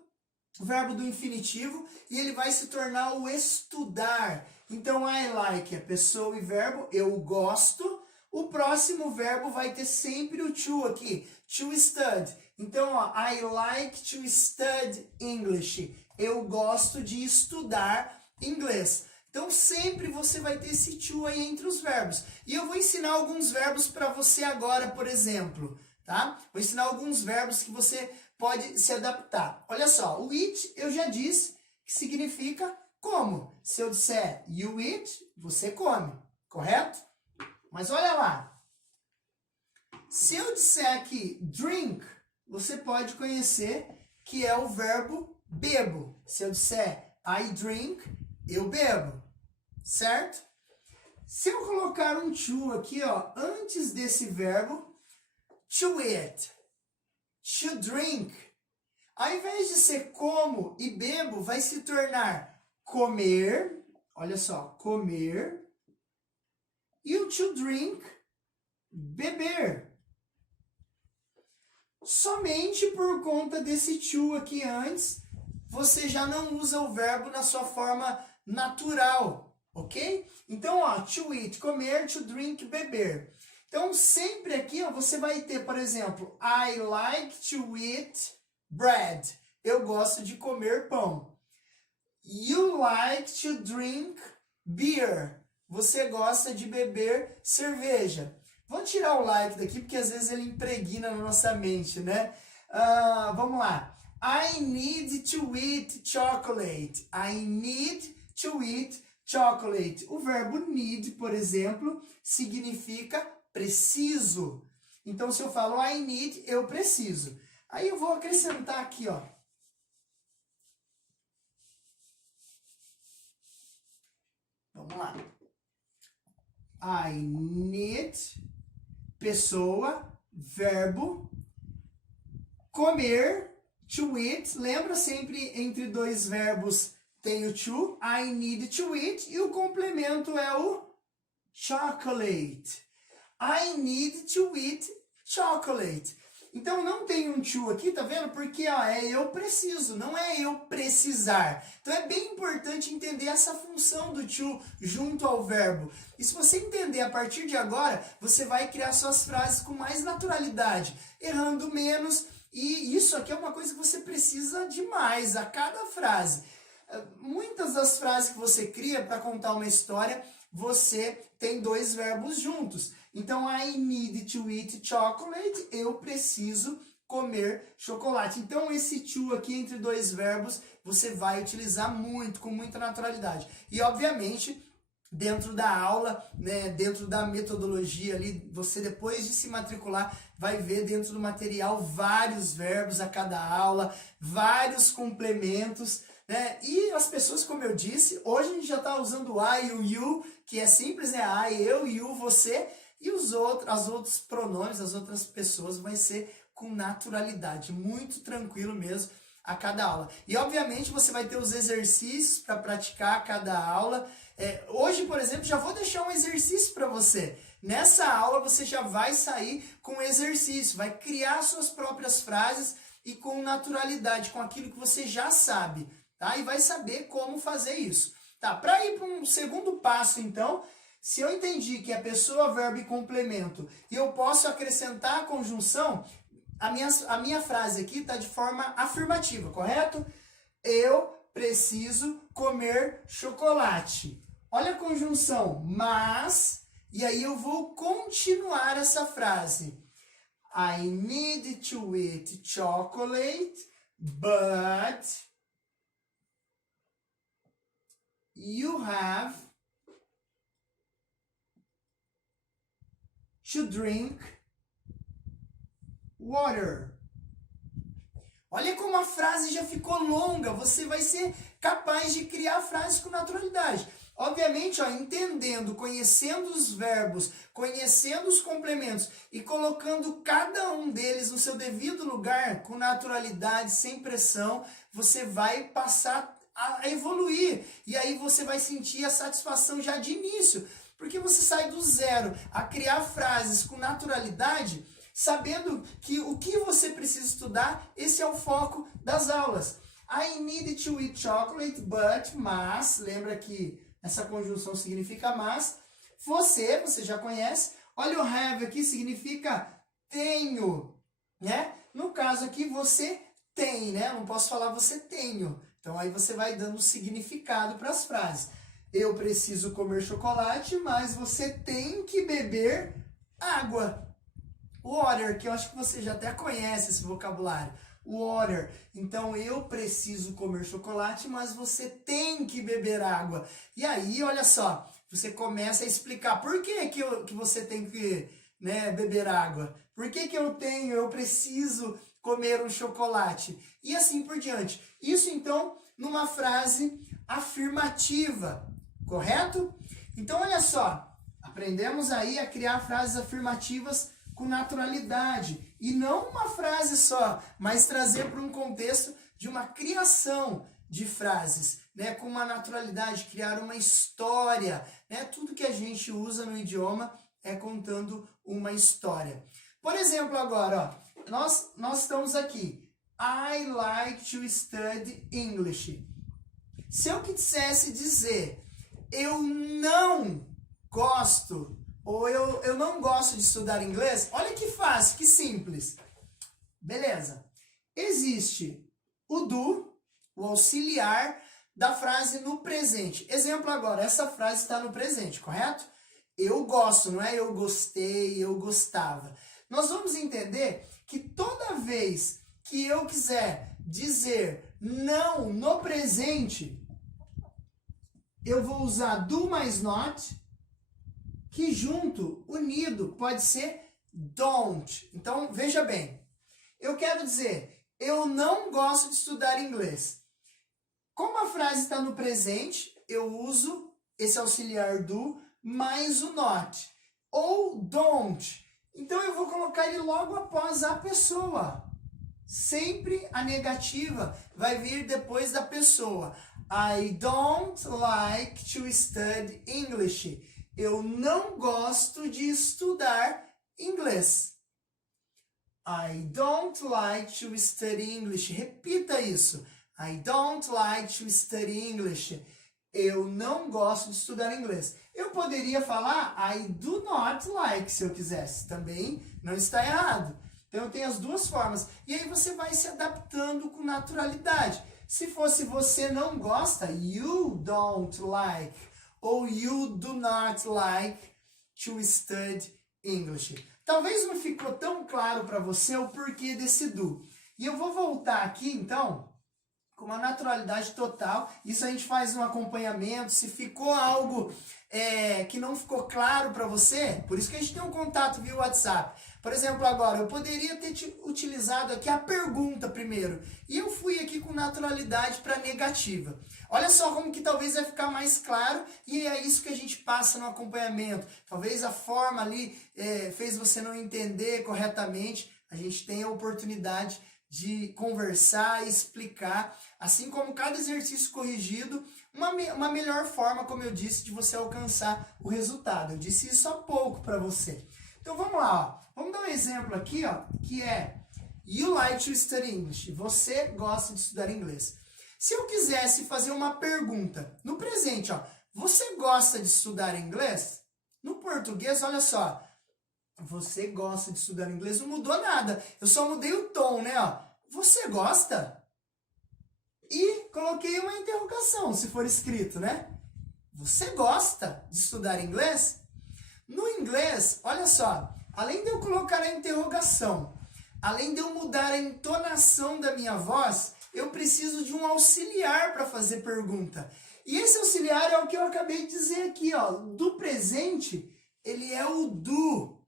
o verbo do infinitivo e ele vai se tornar o estudar. Então, I like é pessoa e verbo, eu gosto. O próximo verbo vai ter sempre o to aqui, to study. Então, ó, I like to study English. Eu gosto de estudar inglês. Então, sempre você vai ter esse to aí entre os verbos. E eu vou ensinar alguns verbos para você agora, por exemplo, tá? Vou ensinar alguns verbos que você pode se adaptar. Olha só, o eat eu já disse que significa como. Se eu disser you eat, você come, correto? Mas olha lá. Se eu disser aqui drink, você pode conhecer que é o verbo bebo. Se eu disser I drink, eu bebo, certo? Se eu colocar um to aqui, ó, antes desse verbo, to eat, to drink, ao invés de ser como e bebo, vai se tornar comer, olha só, comer, e o to drink, beber. Somente por conta desse to aqui antes, você já não usa o verbo na sua forma natural, ok? Então, ó, to eat, comer, to drink, beber. Então, sempre aqui, ó, você vai ter, por exemplo, I like to eat bread. Eu gosto de comer pão. You like to drink beer. Você gosta de beber cerveja. Vamos tirar o like daqui, porque às vezes ele impregna na nossa mente, né? Vamos lá. I need to eat chocolate. I need to eat chocolate. O verbo need, por exemplo, significa preciso. Então, se eu falo I need, eu preciso. Aí eu vou acrescentar aqui, ó. Vamos lá. I need, pessoa, verbo, comer, to eat. Lembra sempre entre dois verbos tem o to. I need to eat. E o complemento é o chocolate. I need to eat chocolate. Então não tem um to aqui, tá vendo? Porque ó, é eu preciso, não é eu precisar. Então é bem importante entender essa função do to junto ao verbo. E se você entender a partir de agora, você vai criar suas frases com mais naturalidade, errando menos. E isso aqui é uma coisa que você precisa demais a cada frase. Muitas das frases que você cria para contar uma história, você tem dois verbos juntos. Então, I need to eat chocolate, eu preciso comer chocolate. Então, esse to aqui entre dois verbos, você vai utilizar muito, com muita naturalidade. E, obviamente, dentro da aula, né, dentro da metodologia ali, você depois de se matricular, vai ver dentro do material vários verbos a cada aula, vários complementos, né? E as pessoas, como eu disse, hoje a gente já está usando o I e o you, que é simples, né? I, eu, you, você. E os outros pronomes, as outras pessoas, vai ser com naturalidade, muito tranquilo mesmo a cada aula. E obviamente você vai ter os exercícios para praticar a cada aula. Hoje, por exemplo, já vou deixar um exercício para você. Nessa aula você já vai sair com exercício, vai criar suas próprias frases e com naturalidade, com aquilo que você já sabe, tá? E vai saber como fazer isso. Tá, para ir para um segundo passo, então, se eu entendi que é pessoa, verbo e complemento, e eu posso acrescentar a conjunção, a minha frase aqui está de forma afirmativa, correto? Eu preciso comer chocolate. Olha a conjunção, mas, e aí eu vou continuar essa frase. I need to eat chocolate, but you have to drink water. Olha como a frase já ficou longa, você vai ser capaz de criar frases com naturalidade. Obviamente, ó, entendendo, conhecendo os verbos, conhecendo os complementos e colocando cada um deles no seu devido lugar, com naturalidade, sem pressão, você vai passar a evoluir. E aí você vai sentir a satisfação já de início. Porque você sai do zero a criar frases com naturalidade, sabendo que o que você precisa estudar, esse é o foco das aulas. I need to eat chocolate, but, mas, lembra que essa conjunção significa mas. Você já conhece. Olha o have aqui, significa tenho, né? No caso aqui, você tem, né? Não posso falar você tenho. Então aí você vai dando significado para as frases. Eu preciso comer chocolate, mas você tem que beber água. Water, que eu acho que você já até conhece esse vocabulário. Water. Então, eu preciso comer chocolate, mas você tem que beber água. E aí, olha só, você começa a explicar por que você tem que, né, beber água. Por que eu preciso comer um chocolate. E assim por diante. Isso, então, numa frase afirmativa. Correto? Então, olha só, aprendemos aí a criar frases afirmativas com naturalidade. E não uma frase só, mas trazer para um contexto de uma criação de frases, né? Com uma naturalidade, criar uma história, né? Tudo que a gente usa no idioma é contando uma história. Por exemplo, agora, ó, nós estamos aqui. I like to study English. Se eu quisesse dizer eu não gosto, ou eu não gosto de estudar inglês, olha que fácil, que simples. Beleza. Existe o do, o auxiliar da frase no presente. Exemplo agora, essa frase está no presente, correto? Eu gosto, não é eu gostei, eu gostava. Nós vamos entender que toda vez que eu quiser dizer não no presente, eu vou usar do mais not, que junto, unido, pode ser don't. Então, veja bem. Eu quero dizer, eu não gosto de estudar inglês. Como a frase está no presente, eu uso esse auxiliar do mais o not. Ou don't. Então, eu vou colocar ele logo após a pessoa. Sempre a negativa vai vir depois da pessoa. I don't like to study English. Eu não gosto de estudar inglês. I don't like to study English. Repita isso. I don't like to study English. Eu não gosto de estudar inglês. Eu poderia falar I do not like, se eu quisesse. Também não está errado. Então, eu tenho as duas formas. E aí você vai se adaptando com naturalidade. Se fosse você não gosta, you don't like. Ou you do not like to study English. Talvez não ficou tão claro para você o porquê desse do. E eu vou voltar aqui, então, com uma naturalidade total. Isso a gente faz um acompanhamento. Se ficou algo que não ficou claro para você, por isso que a gente tem um contato via WhatsApp. Por exemplo, agora, eu poderia ter utilizado aqui a pergunta primeiro. E eu fui aqui com naturalidade para negativa. Olha só como que talvez vai ficar mais claro, e é isso que a gente passa no acompanhamento. Talvez a forma ali fez você não entender corretamente. A gente tem a oportunidade de conversar e explicar, assim como cada exercício corrigido, uma melhor forma, como eu disse, de você alcançar o resultado. Eu disse isso há pouco para você. Então vamos lá, ó. Vamos dar um exemplo aqui, ó, que é You like to study English. Você gosta de estudar inglês. Se eu quisesse fazer uma pergunta no presente, ó, você gosta de estudar inglês? No português, olha só, você gosta de estudar inglês, não mudou nada. Eu só mudei o tom, né? Ó. Você gosta? E coloquei uma interrogação, se for escrito, né? Você gosta de estudar inglês? No inglês, olha só, além de eu colocar a interrogação, além de eu mudar a entonação da minha voz, eu preciso de um auxiliar para fazer pergunta. E esse auxiliar é o que eu acabei de dizer aqui, ó. Do presente, ele é o do.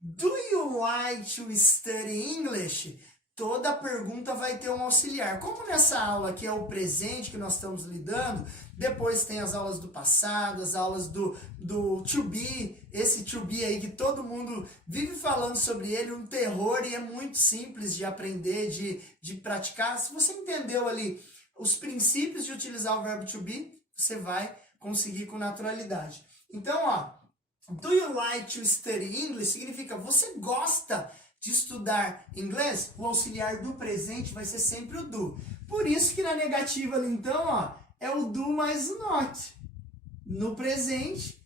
Do you like to study English? Toda pergunta vai ter um auxiliar. Como nessa aula aqui é o presente que nós estamos lidando, depois tem as aulas do passado, as aulas do to be, esse to be aí que todo mundo vive falando sobre ele, um terror, e é muito simples de aprender, de praticar. Se você entendeu ali os princípios de utilizar o verbo to be, você vai conseguir com naturalidade. Então, ó, do you like to study English significa você gosta de estudar inglês? O auxiliar do presente vai ser sempre o do. Por isso que na negativa ali, então, ó, é o do mais o not. No presente,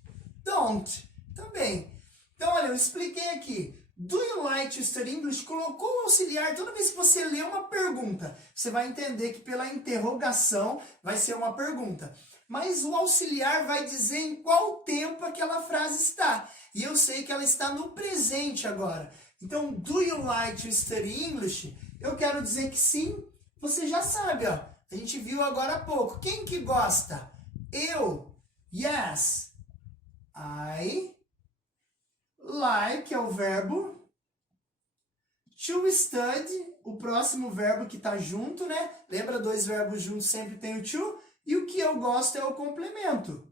don't. Também. Então, olha, eu expliquei aqui. Do you like to study English? Colocou o auxiliar. Toda vez que você lê uma pergunta, você vai entender que pela interrogação vai ser uma pergunta. Mas o auxiliar vai dizer em qual tempo aquela frase está. E eu sei que ela está no presente agora. Então, do you like to study English? Eu quero dizer que sim, você já sabe, ó. A gente viu agora há pouco. Quem que gosta? Eu. Yes. I like é o verbo. To study, o próximo verbo que está junto, né? Lembra, dois verbos juntos sempre tem o to. E o que eu gosto é o complemento.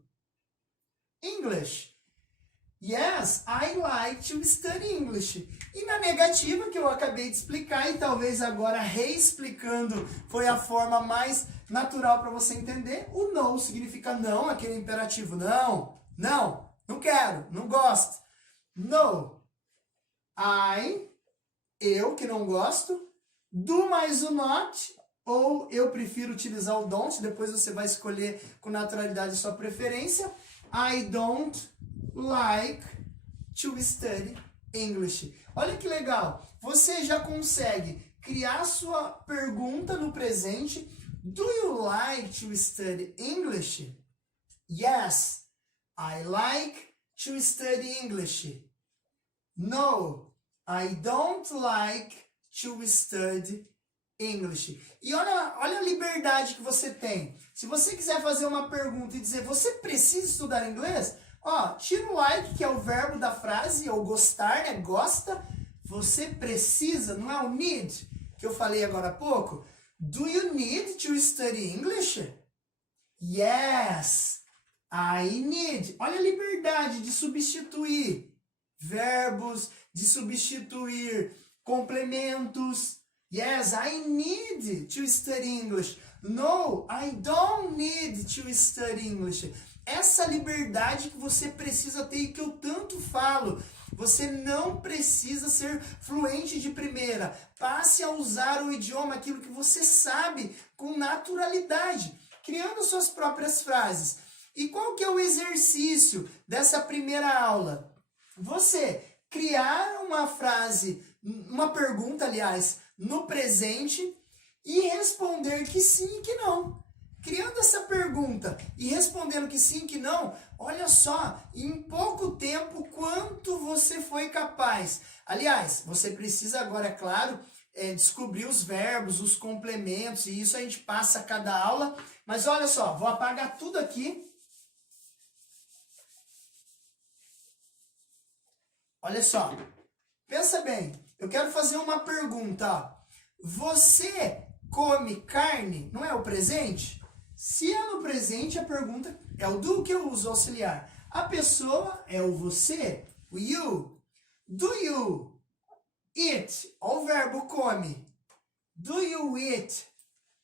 English. Yes, I like to study English. E na negativa, que eu acabei de explicar, e talvez agora reexplicando foi a forma mais natural para você entender, o no significa não, aquele imperativo. Não, não, não quero, não gosto. No. Eu, que não gosto. Do mais o not, ou eu prefiro utilizar o don't, depois você vai escolher com naturalidade a sua preferência. I don't like to study English. Olha que legal, você já consegue criar sua pergunta no presente. Do you like to study English? Yes, I like to study English. No, I don't like to study English. E olha a liberdade que você tem. Se você quiser fazer uma pergunta e dizer, você precisa estudar inglês? Ó, tira o like, que é o verbo da frase, ou gostar, né? Gosta. Você precisa, não é o need, que eu falei agora há pouco? Do you need to study English? Yes, I need. Olha a liberdade de substituir verbos, de substituir complementos. Yes, I need to study English. No, I don't need to study English. Essa liberdade que você precisa ter e que eu tanto falo. Você não precisa ser fluente de primeira. Passe a usar o idioma, aquilo que você sabe, com naturalidade, criando suas próprias frases. E qual que é o exercício dessa primeira aula? Você criar uma frase, uma pergunta, aliás, no presente e responder que sim e que não. Criando essa pergunta e respondendo que sim e que não, olha só, em pouco tempo, quanto você foi capaz. Aliás, você precisa agora, é claro, descobrir os verbos, os complementos, e isso a gente passa a cada aula. Mas olha só, vou apagar tudo aqui. Olha só, pensa bem, eu quero fazer uma pergunta. Ó. Você come carne? Não é o presente? Se é no presente, a pergunta é o do que eu uso auxiliar. A pessoa é o você, o you. Do you eat? Olha o verbo come. Do you eat?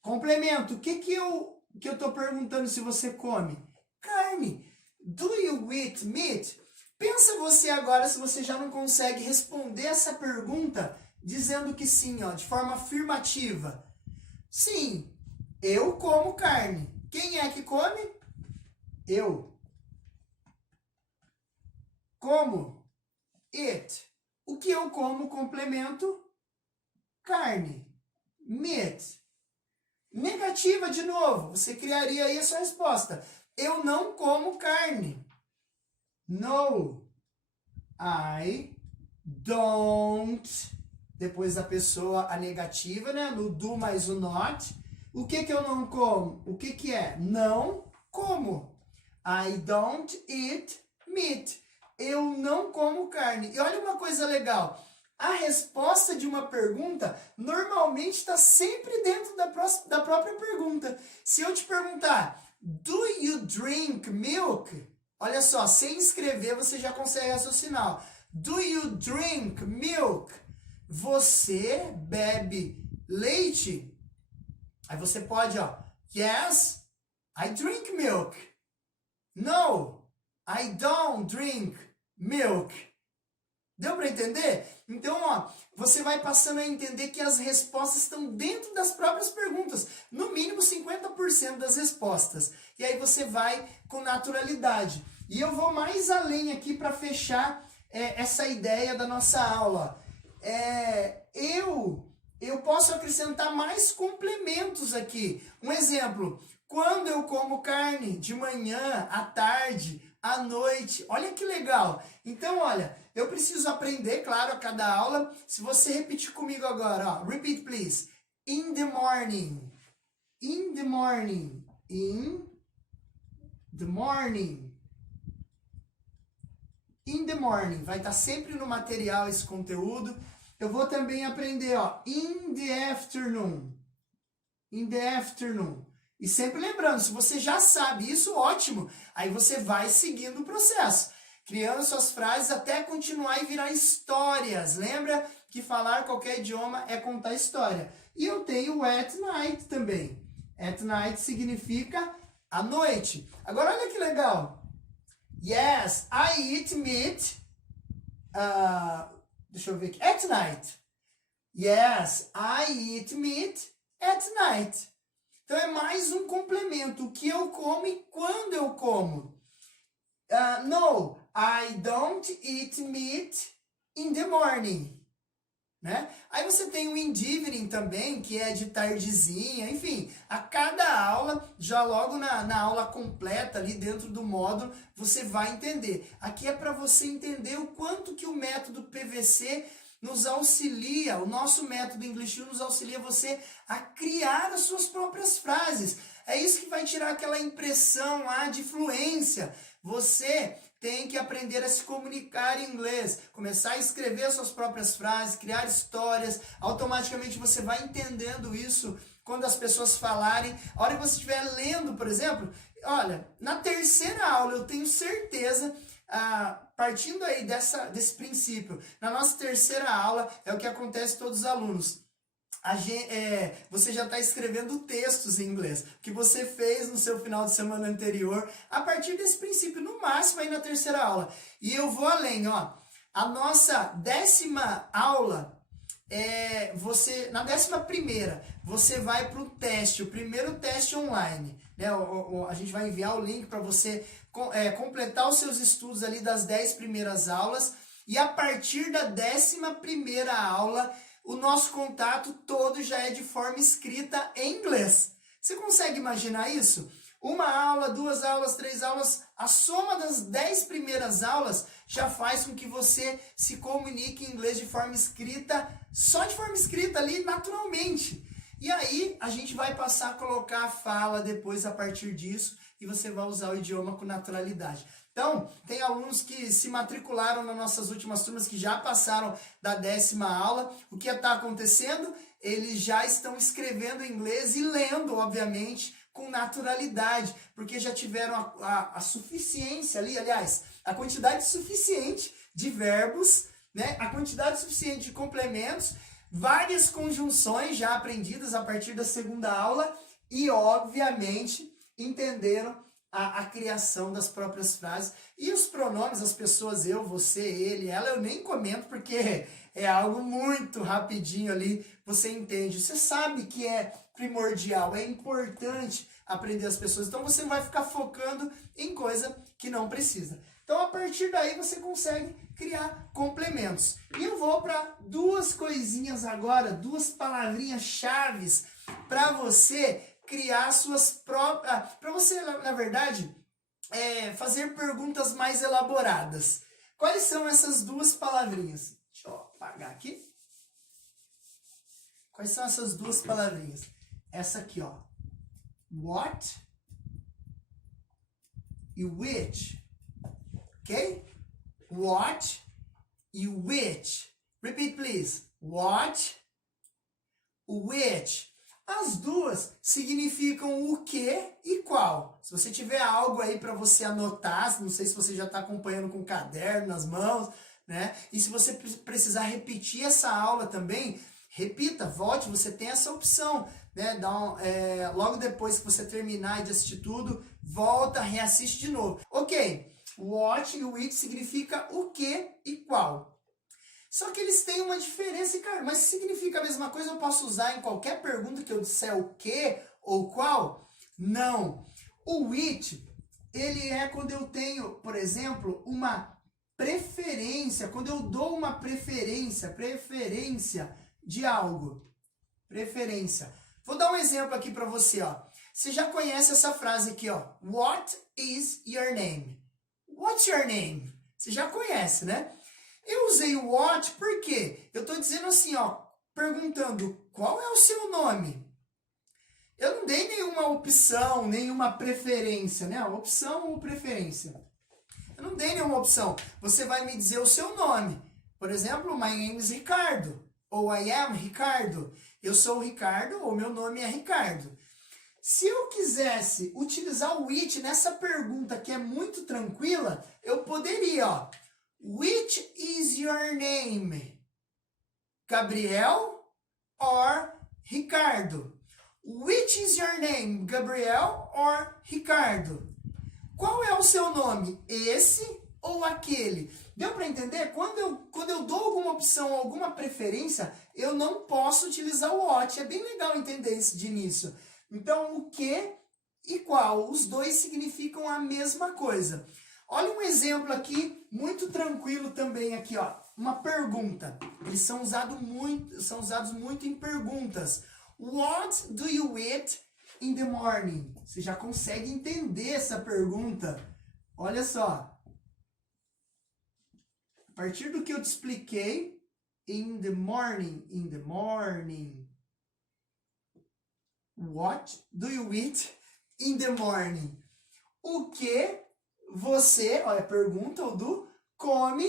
Complemento. O que eu estou perguntando se você come? Carne. Do you eat meat? Pensa você agora se você já não consegue responder essa pergunta dizendo que sim, ó, de forma afirmativa. Sim, eu como carne. Quem é que come? Eu. Como? It. O que eu como? Complemento. Carne. Meat. Negativa de novo. Você criaria aí a sua resposta. Eu não como carne. No, I don't. Depois da pessoa, a negativa, né? No do mais o not. O que eu não como? O que é? Não como. I don't eat meat. Eu não como carne. E olha uma coisa legal. A resposta de uma pergunta normalmente está sempre dentro da própria pergunta. Se eu te perguntar, do you drink milk? Olha só, sem escrever você já consegue raciocinar. Do you drink milk? Você bebe leite? Aí você pode, ó, yes, I drink milk. No, I don't drink milk. Deu para entender? Então, ó, você vai passando a entender que as respostas estão dentro das próprias perguntas. No mínimo 50% das respostas. E aí você vai com naturalidade. E eu vou mais além aqui para fechar essa ideia da nossa aula. Eu posso acrescentar mais complementos aqui. Um exemplo, quando eu como carne de manhã, à tarde, à noite. Olha que legal. Então, olha, eu preciso aprender, claro, a cada aula. Se você repetir comigo agora, ó, repeat please. In the morning. In the morning. In the morning. In the morning. Vai estar sempre no material esse conteúdo. Eu vou também aprender, ó, in the afternoon. In the afternoon. E sempre lembrando, se você já sabe isso, ótimo. Aí você vai seguindo o processo, criando suas frases até continuar e virar histórias. Lembra que falar qualquer idioma é contar história. E eu tenho o at night também. At night significa à noite. Agora olha que legal. Yes, I eat meat. Deixa eu ver aqui. At night. Yes, I eat meat at night. Então é mais um complemento, o que eu como e quando eu como. No, I don't eat meat in the morning. Né? Aí você tem o in the evening também, que é de tardezinha, enfim, a cada aula, já logo na aula completa ali dentro do módulo, você vai entender. Aqui é para você entender o quanto que o método PVC nos auxilia, o nosso método English U nos auxilia você a criar as suas próprias frases. É isso que vai tirar aquela impressão lá de fluência. Você tem que aprender a se comunicar em inglês, começar a escrever suas próprias frases, criar histórias, automaticamente você vai entendendo isso quando as pessoas falarem. A hora que você estiver lendo, por exemplo, olha, na terceira aula eu tenho certeza, partindo aí desse princípio, na nossa terceira aula é o que acontece com todos os alunos. Você já está escrevendo textos em inglês, que você fez no seu final de semana anterior, a partir desse princípio, no máximo aí na terceira aula. E eu vou além, ó. A nossa 10ª aula, na 11ª, você vai para o teste, o primeiro teste online. Né? A gente vai enviar o link para você completar os seus estudos ali das 10 primeiras aulas, e a partir da 11ª aula, o nosso contato todo já é de forma escrita em inglês. Você consegue imaginar isso? Uma aula, 2 aulas, 3 aulas, a soma das 10 primeiras aulas já faz com que você se comunique em inglês de forma escrita, só de forma escrita ali, naturalmente. E aí, a gente vai passar a colocar a fala depois a partir disso, e você vai usar o idioma com naturalidade. Então, tem alunos que se matricularam nas nossas últimas turmas, que já passaram da 10ª aula. O que está acontecendo? Eles já estão escrevendo em inglês e lendo, obviamente, com naturalidade, porque já tiveram a suficiência ali, aliás, a quantidade suficiente de verbos, né? A quantidade suficiente de complementos, várias conjunções já aprendidas a partir da 2ª aula e, obviamente, entenderam a criação das próprias frases. E os pronomes, as pessoas, eu, você, ele, ela, eu nem comento porque é algo muito rapidinho ali, você entende. Você sabe que é primordial, é importante aprender as pessoas. Então você não vai ficar focando em coisa que não precisa. Então a partir daí você consegue criar complementos. E eu vou para 2 coisinhas agora, 2 palavrinhas chaves para você criar suas próprias, para você, na verdade, fazer perguntas mais elaboradas. Quais são essas 2 palavrinhas? Deixa eu apagar aqui. Quais são essas 2 palavrinhas? Essa aqui, ó. What e which. Ok? What e which. Repeat, please. What, which. As 2 significam o que e qual. Se você tiver algo aí para você anotar, não sei se você já está acompanhando com o caderno nas mãos, né? E se você precisar repetir essa aula também, repita, volte, você tem essa opção, né? Logo depois que você terminar de assistir tudo, volta, reassiste de novo. Ok, what e which significa o que e qual. Só que eles têm uma diferença, cara, mas se significa a mesma coisa, eu posso usar em qualquer pergunta que eu disser o que ou qual? Não. O which, ele é quando eu tenho, por exemplo, uma preferência, quando eu dou uma preferência de algo. Preferência. Vou dar um exemplo aqui para você, ó. Você já conhece essa frase aqui, ó. What is your name? What's your name? Você já conhece, né? Eu usei o what porque eu estou dizendo assim, ó, perguntando qual é o seu nome. Eu não dei nenhuma opção, nenhuma preferência, né? Opção ou preferência. Eu não dei nenhuma opção. Você vai me dizer o seu nome. Por exemplo, my name is Ricardo. Ou I am Ricardo. Eu sou o Ricardo ou meu nome é Ricardo. Se eu quisesse utilizar o which nessa pergunta que é muito tranquila, eu poderia, ó. Which is your name? Gabriel or Ricardo? Which is your name? Gabriel or Ricardo? Qual é o seu nome? Esse ou aquele? Deu para entender? Quando eu dou alguma opção, alguma preferência, eu não posso utilizar o what. É bem legal entender isso de início. Então, o que e qual, os dois significam a mesma coisa. Olha um exemplo aqui, muito tranquilo também aqui, ó. Uma pergunta. Eles são usados muito em perguntas. What do you eat in the morning? Você já consegue entender essa pergunta? Olha só. A partir do que eu te expliquei, in the morning. What do you eat in the morning? O que você, olha, pergunta ou do, come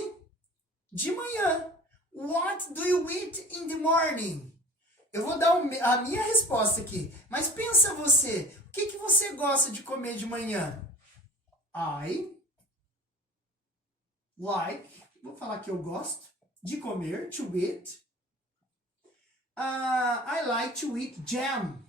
de manhã. What do you eat in the morning? Eu vou dar a minha resposta aqui. Mas pensa você, o que você gosta de comer de manhã? I like, vou falar que eu gosto de comer, to eat. I like to eat jam.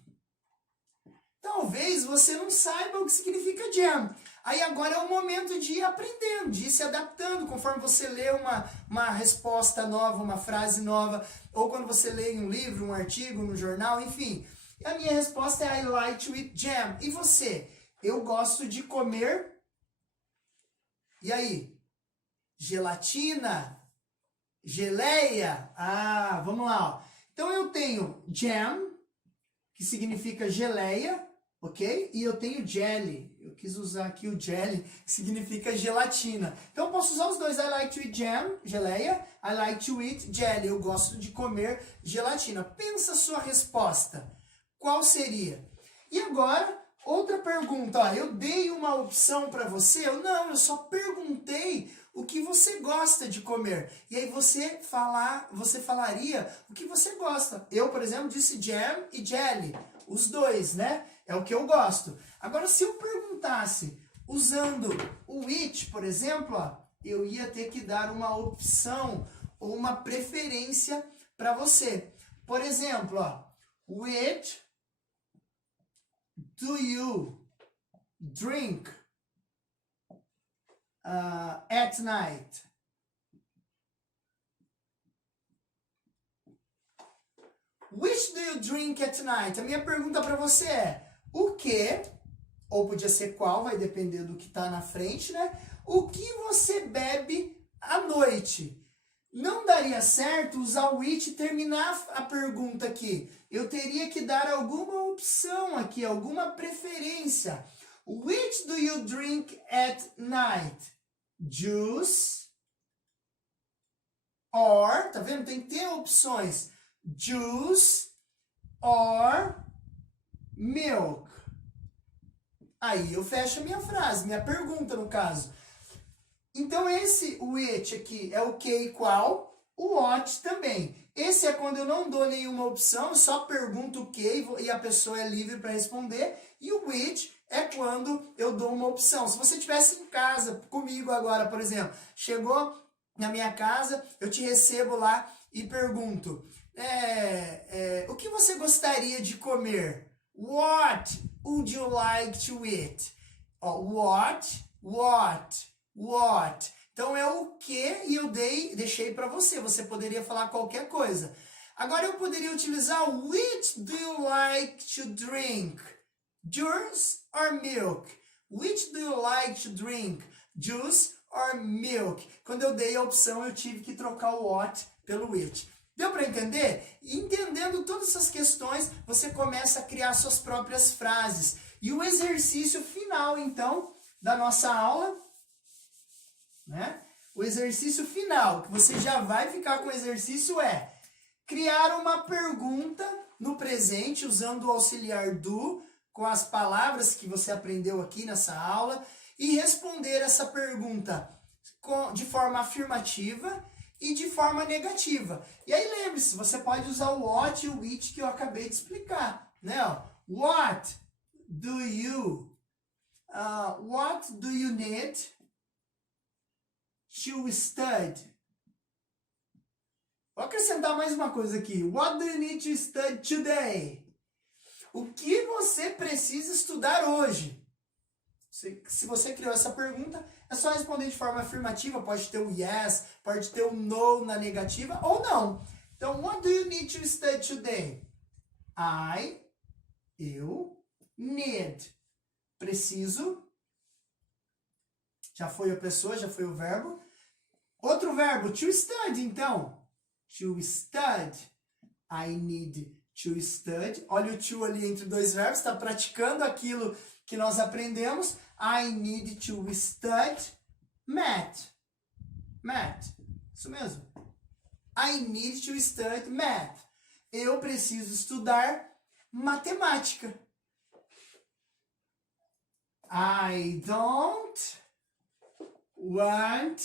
Talvez você não saiba o que significa jam. Aí agora é o momento de ir aprendendo, de ir se adaptando, conforme você lê uma resposta nova, uma frase nova, ou quando você lê em um livro, um artigo, no jornal, enfim. A minha resposta é I like to eat jam. E você? Eu gosto de comer... E aí? Gelatina? Geleia? Ah, vamos lá. Ó. Então eu tenho jam, que significa geleia, ok? E eu tenho jelly. Eu quis usar aqui o jelly, que significa gelatina. Então eu posso usar os dois. I like to eat jam, geleia. I like to eat jelly. Eu gosto de comer gelatina. Pensa a sua resposta. Qual seria? E agora, outra pergunta. Ó, eu dei uma opção para você? Eu só perguntei o que você gosta de comer. E aí você falaria o que você gosta. Eu, por exemplo, disse jam e jelly. Os dois, né? É o que eu gosto. Agora, se eu perguntasse usando o which, por exemplo, ó, eu ia ter que dar uma opção ou uma preferência para você. Por exemplo, ó, which do you drink at night? Which do you drink at night? A minha pergunta para você é, o que, ou podia ser qual, vai depender do que está na frente, né? O que você bebe à noite? Não daria certo usar o which e terminar a pergunta aqui. Eu teria que dar alguma opção aqui, alguma preferência. Which do you drink at night? Juice or, tá vendo? Tem que ter opções. Juice or milk. Aí eu fecho a minha frase, minha pergunta no caso. Então esse which aqui é o que e qual, o what também. Esse é quando eu não dou nenhuma opção, eu só pergunto o que e a pessoa é livre para responder. E o which é quando eu dou uma opção. Se você estivesse em casa comigo agora, por exemplo, chegou na minha casa, eu te recebo lá e pergunto, o que você gostaria de comer? What would you like to eat? What? Então é o que e eu deixei para você. Você poderia falar qualquer coisa. Agora eu poderia utilizar which do you like to drink? Juice or milk? Which do you like to drink? Juice or milk? Quando eu dei a opção, eu tive que trocar o what pelo which. Deu para entender? E entendendo todas essas questões, você começa a criar suas próprias frases. E o exercício final, então, da nossa aula, né? O exercício final, que você já vai ficar com o exercício é criar uma pergunta no presente, usando o auxiliar do, com as palavras que você aprendeu aqui nessa aula, e responder essa pergunta de forma afirmativa e de forma negativa. E aí lembre-se, você pode usar o what e o which que eu acabei de explicar, né? What do you need to study? Vou acrescentar mais uma coisa aqui. What do you need to study today? O que você precisa estudar hoje? Se você criou essa pergunta, é só responder de forma afirmativa, pode ter o yes, pode ter o no na negativa ou não. Então, what do you need to study today? Eu, need. Preciso. Já foi a pessoa, já foi o verbo. Outro verbo, to study, então. To study. I need to study. Olha o to ali entre dois verbos, está praticando aquilo que nós aprendemos. I need to study math. Math. Isso mesmo. I need to study math. Eu preciso estudar matemática. I don't want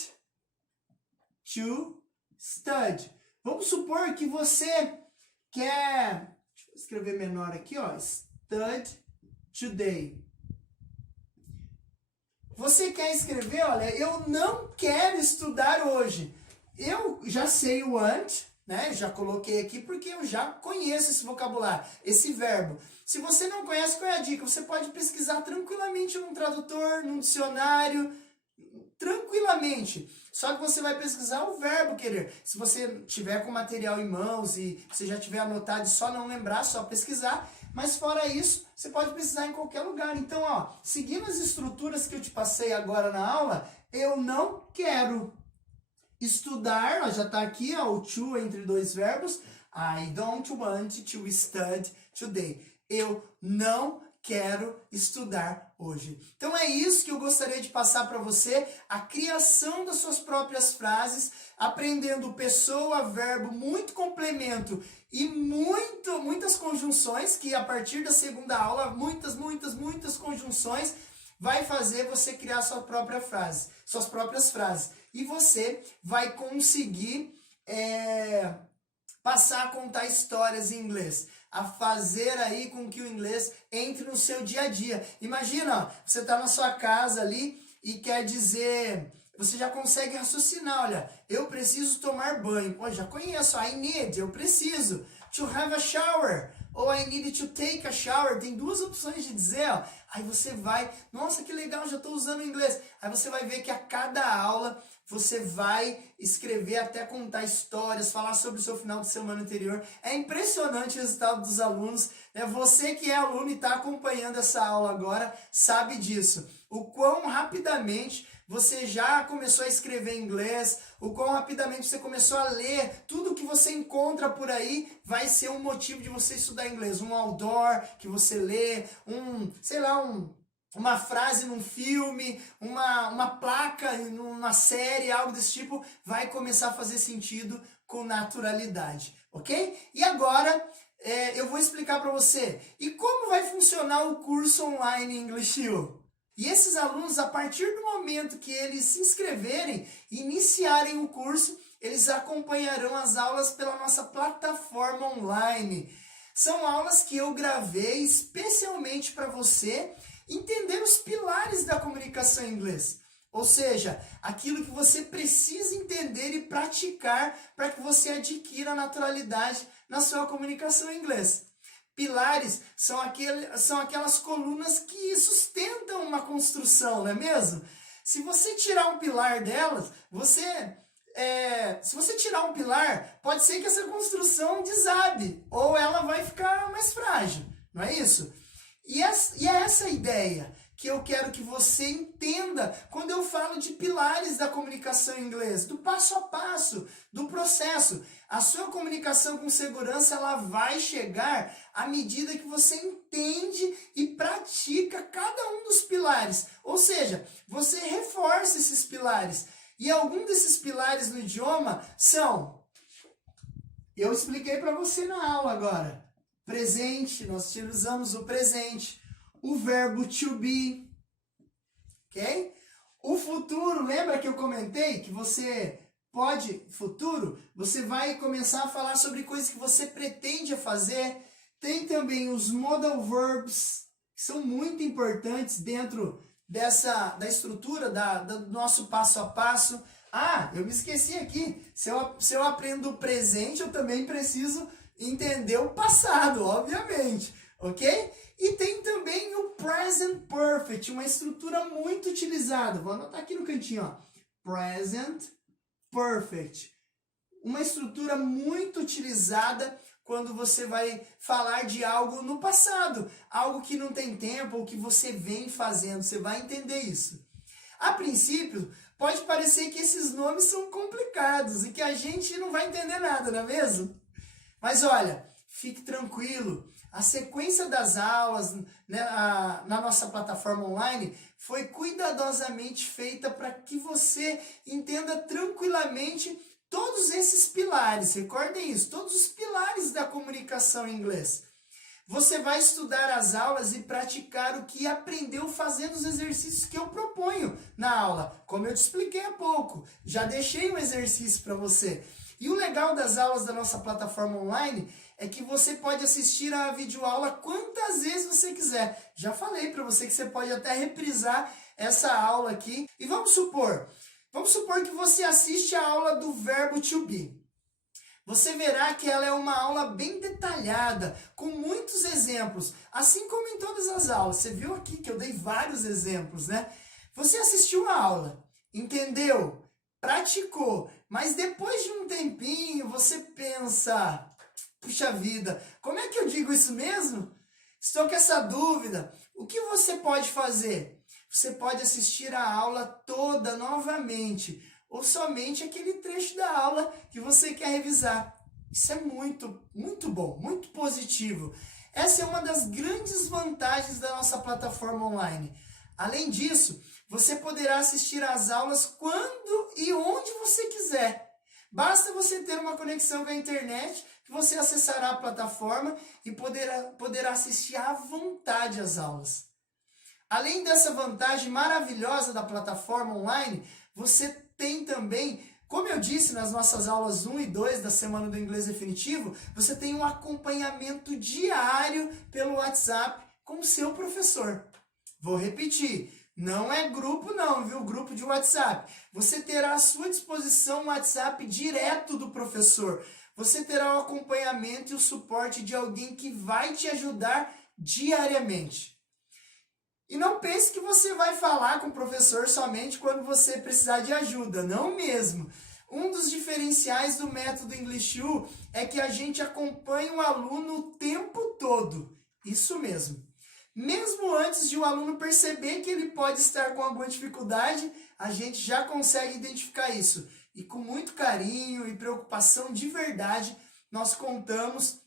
to study. Vamos supor que você quer... Deixa eu escrever menor aqui, ó. Study today. Você quer escrever, olha, eu não quero estudar hoje. Eu já sei o want, né? Já coloquei aqui porque eu já conheço esse vocabulário, esse verbo. Se você não conhece, qual é a dica? Você pode pesquisar tranquilamente num tradutor, num dicionário, tranquilamente. Só que você vai pesquisar o verbo querer. Se você tiver com material em mãos e você já tiver anotado e só não lembrar, só pesquisar. Mas fora isso, você pode pesquisar em qualquer lugar. Então, ó, seguindo as estruturas que eu te passei agora na aula, eu não quero estudar, ó, já está aqui, ó, o to entre dois verbos. I don't want to study today. Eu não quero estudar hoje. Então é isso que eu gostaria de passar para você, a criação das suas próprias frases, aprendendo pessoa, verbo, muito complemento e muitas conjunções, que a partir da segunda aula, muitas conjunções, vai fazer você criar sua própria frase, suas próprias frases. E você vai conseguir passar a contar histórias em inglês, a fazer aí com que o inglês entre no seu dia a dia. Imagina, ó, você está na sua casa ali e quer dizer, você já consegue raciocinar, olha, eu preciso tomar banho. Pô, já conheço, I need, eu preciso. To have a shower, ou I need to take a shower. Tem duas opções de dizer, ó. Aí você vai, nossa, que legal, já estou usando o inglês. Aí você vai ver que a cada aula você vai escrever até contar histórias, falar sobre o seu final de semana anterior. É impressionante o resultado dos alunos, né? Você que é aluno e está acompanhando essa aula agora, sabe disso. O quão rapidamente você já começou a escrever inglês, o quão rapidamente você começou a ler, tudo que você encontra por aí vai ser um motivo de você estudar inglês. Um outdoor que você lê, uma frase num filme, uma placa numa série, algo desse tipo, vai começar a fazer sentido com naturalidade, ok? E agora eu vou explicar para você, e como vai funcionar o curso online English U? E esses alunos, a partir do momento que eles se inscreverem e iniciarem o curso, eles acompanharão as aulas pela nossa plataforma online. São aulas que eu gravei especialmente para você entender os pilares da comunicação em inglês. Ou seja, aquilo que você precisa entender e praticar para que você adquira naturalidade na sua comunicação em inglês. Pilares são aquelas colunas que sustentam uma construção, não é mesmo? Se você tirar um pilar delas, se você tirar um pilar, pode ser que essa construção desabe, ou ela vai ficar mais frágil, não é isso? E é essa a ideia que eu quero que você entenda quando eu falo de pilares da comunicação em inglês, do passo a passo, do processo. A sua comunicação com segurança, ela vai chegar à medida que você entende e pratica cada um dos pilares. Ou seja, você reforça esses pilares. E algum desses pilares no idioma são, eu expliquei para você na aula agora, presente, nós utilizamos o presente, o verbo to be, ok? O futuro, lembra que eu comentei que você pode, futuro, você vai começar a falar sobre coisas que você pretende fazer. Tem também os modal verbs, que são muito importantes dentro da estrutura do nosso passo a passo. Ah, eu me esqueci aqui, se eu aprendo o presente, eu também preciso entender o passado, obviamente. ok? E tem também o Present Perfect, uma estrutura muito utilizada. Vou anotar aqui no cantinho, ó. Present Perfect. Uma estrutura muito utilizada quando você vai falar de algo no passado, algo que não tem tempo ou que você vem fazendo, você vai entender isso. A princípio, pode parecer que esses nomes são complicados e que a gente não vai entender nada, não é mesmo? Mas olha, fique tranquilo, a sequência das aulas, né, na nossa plataforma online foi cuidadosamente feita para que você entenda tranquilamente todos esses pilares, recordem isso, todos os pilares da comunicação em inglês. Você vai estudar as aulas e praticar o que aprendeu fazendo os exercícios que eu proponho na aula, como eu te expliquei há pouco. Já deixei um exercício para você. E o legal das aulas da nossa plataforma online é que você pode assistir a videoaula quantas vezes você quiser. Já falei para você que você pode até reprisar essa aula aqui. E vamos supor que você assiste a aula do verbo to be. Você verá que ela é uma aula bem detalhada, com muitos exemplos, assim como em todas as aulas. Você viu aqui que eu dei vários exemplos, né? Você assistiu a aula, entendeu, praticou, mas depois de um tempinho você pensa, puxa vida, como é que eu digo isso mesmo? Estou com essa dúvida. O que você pode fazer? Você pode assistir a aula toda novamente, ou somente aquele trecho da aula que você quer revisar. Isso é muito, muito bom, muito positivo. Essa é uma das grandes vantagens da nossa plataforma online. Além disso, você poderá assistir às aulas quando e onde você quiser. Basta você ter uma conexão com a internet, que você acessará a plataforma e poderá assistir à vontade às aulas. Além dessa vantagem maravilhosa da plataforma online, você tem também, como eu disse nas nossas aulas 1 e 2 da Semana do Inglês Definitivo, você tem um acompanhamento diário pelo WhatsApp com o seu professor. Vou repetir, não é grupo não, viu? Grupo de WhatsApp. Você terá à sua disposição um WhatsApp direto do professor. Você terá o acompanhamento e o suporte de alguém que vai te ajudar diariamente. E não pense que você vai falar com o professor somente quando você precisar de ajuda, não mesmo. Um dos diferenciais do método English U é que a gente acompanha o aluno o tempo todo. Isso mesmo. Mesmo antes de o aluno perceber que ele pode estar com alguma dificuldade, a gente já consegue identificar isso. E com muito carinho e preocupação de verdade, nós contatamos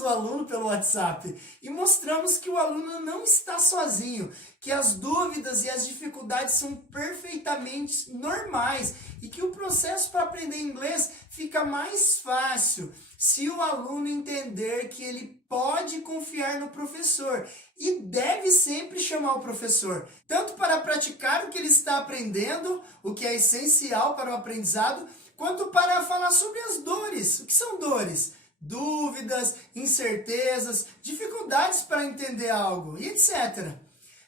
o aluno pelo WhatsApp e mostramos que o aluno não está sozinho, que as dúvidas e as dificuldades são perfeitamente normais e que o processo para aprender inglês fica mais fácil se o aluno entender que ele pode confiar no professor e deve sempre chamar o professor, tanto para praticar o que ele está aprendendo, o que é essencial para o aprendizado, quanto para falar sobre as dores. O que são dores? Dúvidas, incertezas, dificuldades para entender algo, e etc.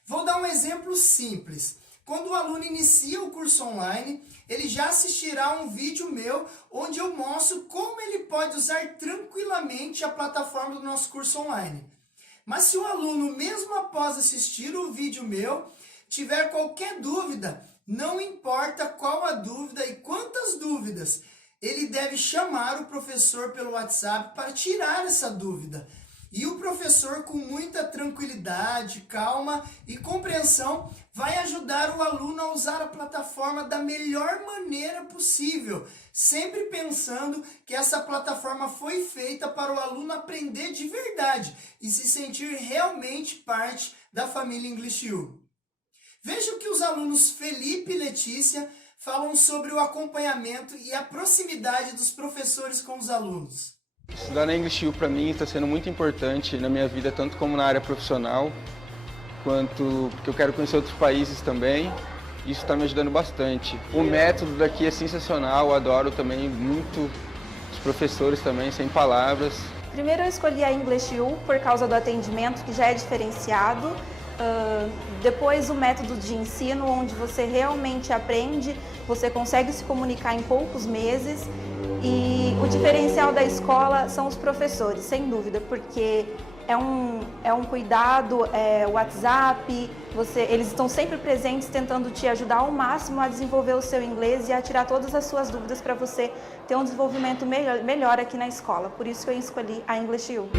Vou dar um exemplo simples. Quando o aluno inicia o curso online, ele já assistirá a um vídeo meu onde eu mostro como ele pode usar tranquilamente a plataforma do nosso curso online. Mas se o aluno, mesmo após assistir o vídeo meu, tiver qualquer dúvida, não importa qual a dúvida e quantas dúvidas, ele deve chamar o professor pelo WhatsApp para tirar essa dúvida. E o professor, com muita tranquilidade, calma e compreensão, vai ajudar o aluno a usar a plataforma da melhor maneira possível, sempre pensando que essa plataforma foi feita para o aluno aprender de verdade e se sentir realmente parte da família English U. Veja o que os alunos Felipe e Letícia falam sobre o acompanhamento e a proximidade dos professores com os alunos. Estudar na English U para mim está sendo muito importante na minha vida, tanto como na área profissional, quanto porque eu quero conhecer outros países também. Isso está me ajudando bastante. O método daqui é sensacional, eu adoro também muito os professores também, sem palavras. Primeiro eu escolhi a English U por causa do atendimento, que já é diferenciado. Depois o método de ensino, onde você realmente aprende, você consegue se comunicar em poucos meses. E o diferencial da escola são os professores, sem dúvida, porque é um cuidado, o WhatsApp, eles estão sempre presentes tentando te ajudar ao máximo a desenvolver o seu inglês e a tirar todas as suas dúvidas para você ter um desenvolvimento melhor aqui na escola. Por isso que eu escolhi a English U.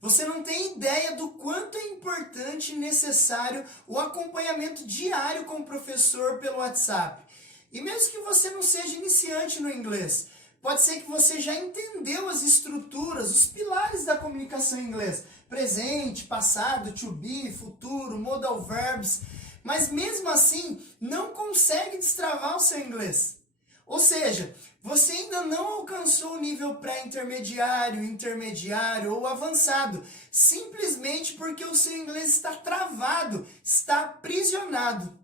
Você não tem ideia do quanto é importante e necessário o acompanhamento diário com o professor pelo WhatsApp. E mesmo que você não seja iniciante no inglês, pode ser que você já entendeu as estruturas, os pilares da comunicação em inglês. Presente, passado, to be, futuro, modal verbs. Mas mesmo assim, não consegue destravar o seu inglês. Ou seja, você ainda não alcançou o nível pré-intermediário, intermediário ou avançado, simplesmente porque o seu inglês está travado, está aprisionado.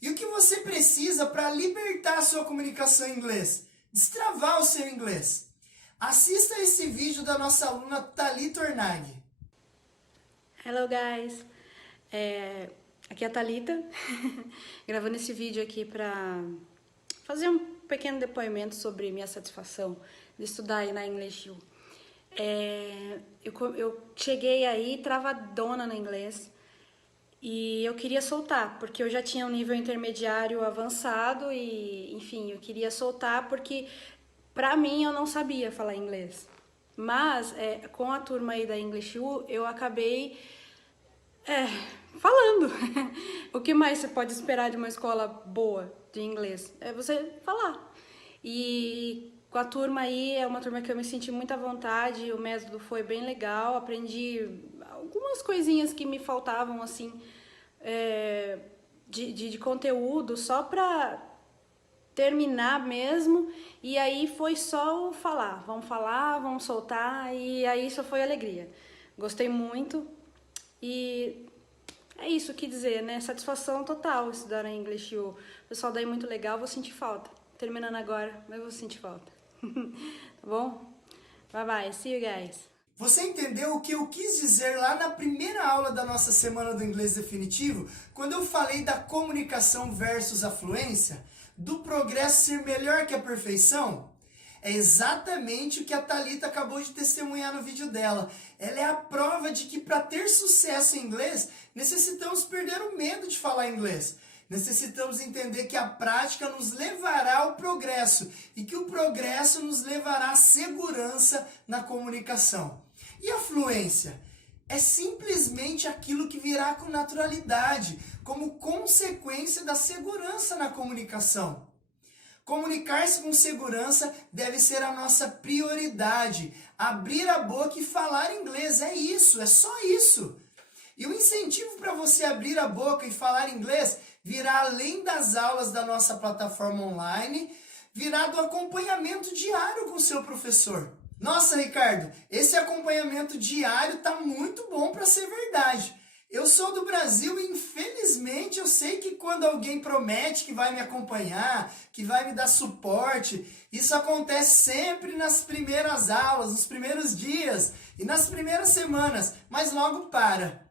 E o que você precisa para libertar a sua comunicação em inglês? Destravar o seu inglês. Assista esse vídeo da nossa aluna Thalita Ornag. Hello guys, aqui é a Thalita, gravando esse vídeo aqui para fazer um pequeno depoimento sobre minha satisfação de estudar aí na English U. Eu cheguei aí travadona no inglês e eu queria soltar, porque eu já tinha um nível intermediário avançado e, enfim, eu queria soltar porque, pra mim, eu não sabia falar inglês. Mas, com a turma aí da English U, eu acabei falando. O que mais você pode esperar de uma escola boa de inglês? É você falar. E com a turma aí, é uma turma que eu me senti muito à vontade, o método foi bem legal, aprendi algumas coisinhas que me faltavam, assim, de conteúdo, só pra terminar mesmo, e aí foi só o falar, vamos soltar, e aí só foi alegria. Gostei muito, e é isso, o que dizer, né? Satisfação total estudar na English U. O pessoal daí muito legal, vou sentir falta. Terminando agora, mas vou sentir falta. Tá bom? Bye bye, see you guys. Você entendeu o que eu quis dizer lá na primeira aula da nossa Semana do Inglês Definitivo, quando eu falei da comunicação versus a fluência, do progresso ser melhor que a perfeição? É exatamente o que a Thalita acabou de testemunhar no vídeo dela. Ela é a prova de que para ter sucesso em inglês, necessitamos perder o medo de falar inglês. Necessitamos entender que a prática nos levará ao progresso e que o progresso nos levará à segurança na comunicação. E a fluência? É simplesmente aquilo que virá com naturalidade, como consequência da segurança na comunicação. Comunicar-se com segurança deve ser a nossa prioridade. Abrir a boca e falar inglês, é isso, é só isso. E o incentivo para você abrir a boca e falar inglês virá além das aulas da nossa plataforma online, virá do acompanhamento diário com o seu professor. Nossa, Ricardo, esse acompanhamento diário está muito bom para ser verdade. Eu sou do Brasil e, infelizmente, eu sei que quando alguém promete que vai me acompanhar, que vai me dar suporte, isso acontece sempre nas primeiras aulas, nos primeiros dias e nas primeiras semanas, mas logo para.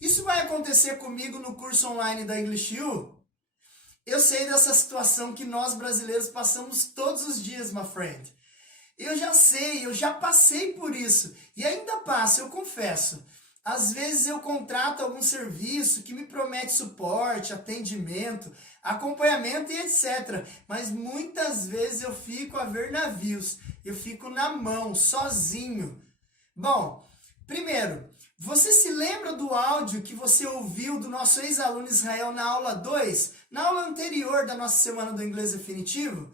Isso vai acontecer comigo no curso online da English U? Eu sei dessa situação que nós brasileiros passamos todos os dias, my friend. Eu já sei, eu já passei por isso e ainda passo, eu confesso. Às vezes eu contrato algum serviço que me promete suporte, atendimento, acompanhamento e etc. Mas muitas vezes eu fico a ver navios, eu fico na mão, sozinho. Bom, primeiro, você se lembra do áudio que você ouviu do nosso ex-aluno Israel na aula 2? Na aula anterior da nossa Semana do Inglês Definitivo?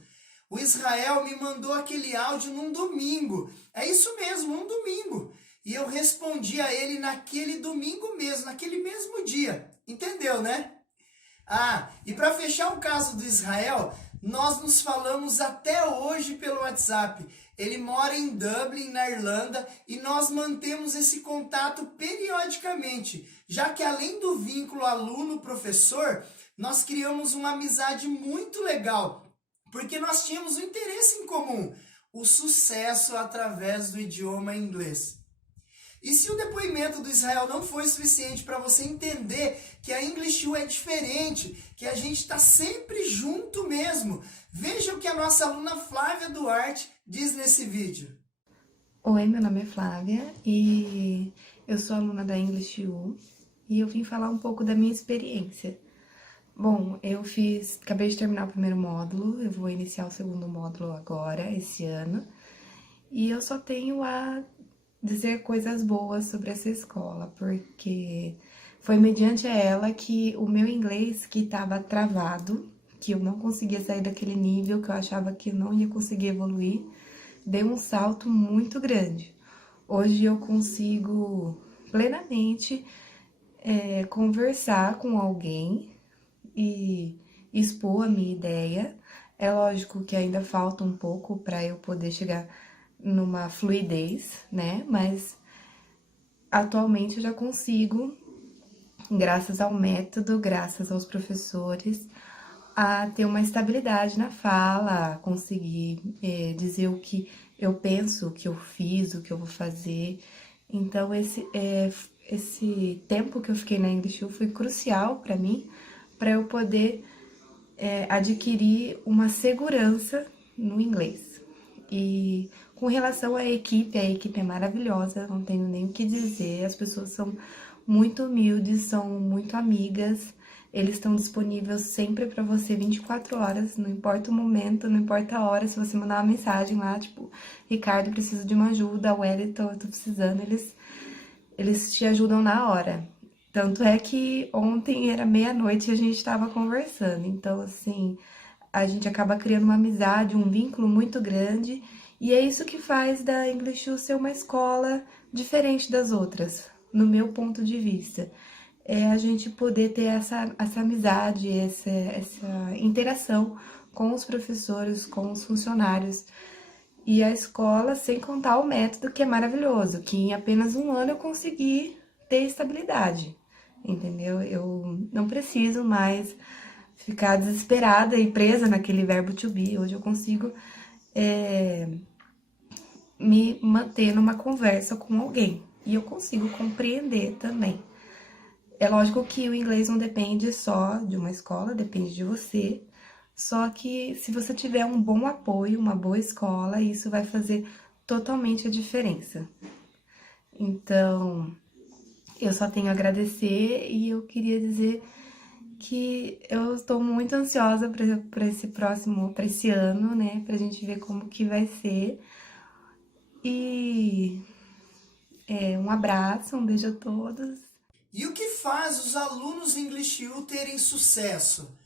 O Israel me mandou aquele áudio num domingo. É isso mesmo, um domingo. E eu respondi a ele naquele domingo mesmo, naquele mesmo dia. Entendeu, né? E para fechar o caso do Israel, nós nos falamos até hoje pelo WhatsApp. Ele mora em Dublin, na Irlanda, e nós mantemos esse contato periodicamente, já que além do vínculo aluno-professor, nós criamos uma amizade muito legal, porque nós tínhamos um interesse em comum, o sucesso através do idioma inglês. E se o depoimento do Israel não foi suficiente para você entender que a English U é diferente, que a gente está sempre junto mesmo, veja o que a nossa aluna Flávia Duarte diz nesse vídeo. Oi, meu nome é Flávia e eu sou aluna da English U e eu vim falar um pouco da minha experiência. Bom, acabei de terminar o primeiro módulo, eu vou iniciar o segundo módulo agora, esse ano, e eu só tenho a dizer coisas boas sobre essa escola, porque foi mediante ela que o meu inglês, que estava travado, que eu não conseguia sair daquele nível, que eu achava que eu não ia conseguir evoluir, deu um salto muito grande. Hoje eu consigo plenamente conversar com alguém e expor a minha ideia. É lógico que ainda falta um pouco para eu poder chegar numa fluidez, né? Mas atualmente eu já consigo, graças ao método, graças aos professores, a ter uma estabilidade na fala, a conseguir dizer o que eu penso, o que eu fiz, o que eu vou fazer. Então, esse tempo que eu fiquei na English U foi crucial para mim, para eu poder adquirir uma segurança no inglês. E com relação à equipe, a equipe é maravilhosa, não tenho nem o que dizer. As pessoas são muito humildes, são muito amigas. Eles estão disponíveis sempre para você 24 horas, não importa o momento, não importa a hora. Se você mandar uma mensagem lá, tipo, Ricardo, preciso de uma ajuda, Wellington, eu tô precisando, eles te ajudam na hora. Tanto é que ontem era meia-noite e a gente estava conversando. Então, assim, a gente acaba criando uma amizade, um vínculo muito grande. E é isso que faz da English U ser uma escola diferente das outras, no meu ponto de vista. É a gente poder ter essa amizade, essa interação com os professores, com os funcionários. E a escola, sem contar o método, que é maravilhoso, que em apenas um ano eu consegui ter estabilidade, entendeu? Eu não preciso mais ficar desesperada e presa naquele verbo to be. Hoje eu consigo me manter numa conversa com alguém e eu consigo compreender também. É lógico que o inglês não depende só de uma escola, depende de você. Só que se você tiver um bom apoio, uma boa escola, isso vai fazer totalmente a diferença. Então, eu só tenho a agradecer e eu queria dizer que eu estou muito ansiosa para esse ano, né? Pra gente ver como que vai ser. E um abraço, um beijo a todos. E o que faz os alunos English U terem sucesso?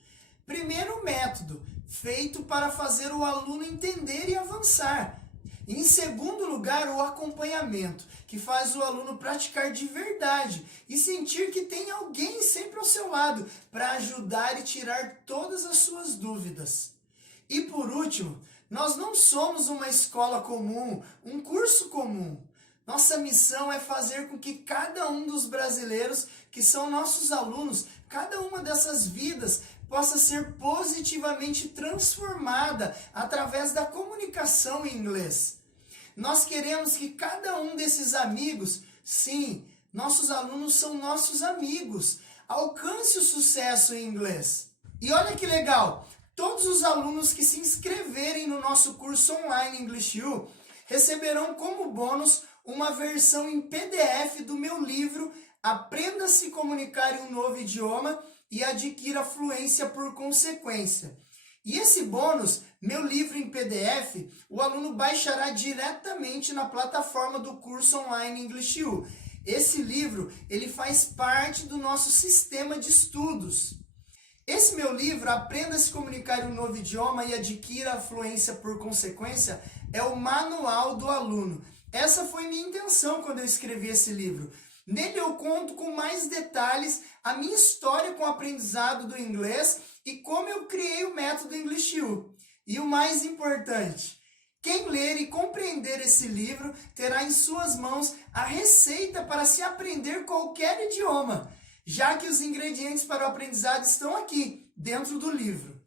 Primeiro, o método, feito para fazer o aluno entender e avançar. Em segundo lugar, o acompanhamento, que faz o aluno praticar de verdade e sentir que tem alguém sempre ao seu lado para ajudar e tirar todas as suas dúvidas. E por último, nós não somos uma escola comum, um curso comum. Nossa missão é fazer com que cada um dos brasileiros que são nossos alunos, cada uma dessas vidas, possa ser positivamente transformada através da comunicação em inglês. Nós queremos que cada um desses amigos, sim, nossos alunos são nossos amigos, alcance o sucesso em inglês. E olha que legal, todos os alunos que se inscreverem no nosso curso online English U receberão como bônus uma versão em PDF do meu livro Aprenda a se comunicar em um novo idioma e adquira fluência por consequência. E esse bônus, meu livro em PDF, o aluno baixará diretamente na plataforma do curso online English U. Esse livro, ele faz parte do nosso sistema de estudos. Esse meu livro, Aprenda a se comunicar em um novo idioma e adquira a fluência por consequência, é o manual do aluno. Essa foi minha intenção quando eu escrevi esse livro. Nele eu conto com mais detalhes a minha história com o aprendizado do inglês e como eu criei o método English U. E o mais importante, quem ler e compreender esse livro terá em suas mãos a receita para se aprender qualquer idioma, já que os ingredientes para o aprendizado estão aqui, dentro do livro.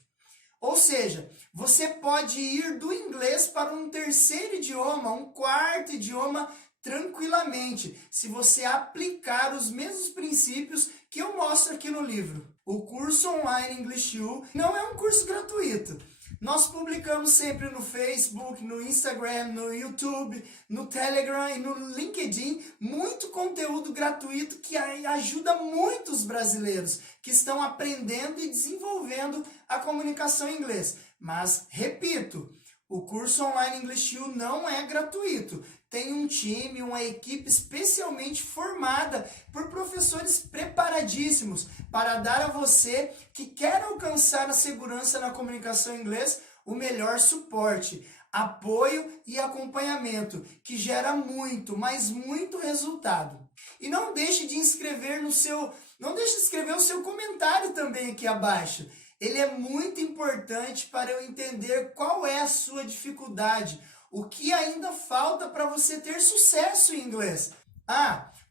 Ou seja, você pode ir do inglês para um terceiro idioma, um quarto idioma, tranquilamente, se você aplicar os mesmos princípios que eu mostro aqui no livro. O curso online English U não é um curso gratuito. Nós publicamos sempre no Facebook, no Instagram, no YouTube, no Telegram e no LinkedIn muito conteúdo gratuito que ajuda muitos brasileiros que estão aprendendo e desenvolvendo a comunicação em inglês. Mas, repito, o curso Online English U não é gratuito. Tem um time, uma equipe especialmente formada por professores preparadíssimos para dar a você que quer alcançar a segurança na comunicação em inglês o melhor suporte, apoio e acompanhamento, que gera muito, mas muito resultado. E não deixe de escrever o seu comentário também aqui abaixo. Ele é muito importante para eu entender qual é a sua dificuldade, o que ainda falta para você ter sucesso em inglês.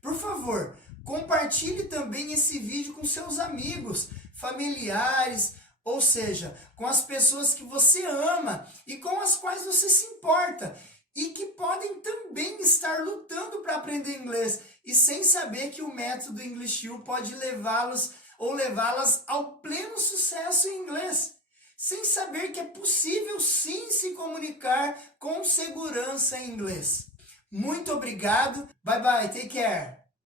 Por favor, compartilhe também esse vídeo com seus amigos, familiares, ou seja, com as pessoas que você ama e com as quais você se importa e que podem também estar lutando para aprender inglês e sem saber que o método English U pode levá-los ou levá-las ao pleno sucesso em inglês, sem saber que é possível sim se comunicar com segurança em inglês. Muito obrigado, bye bye, take care!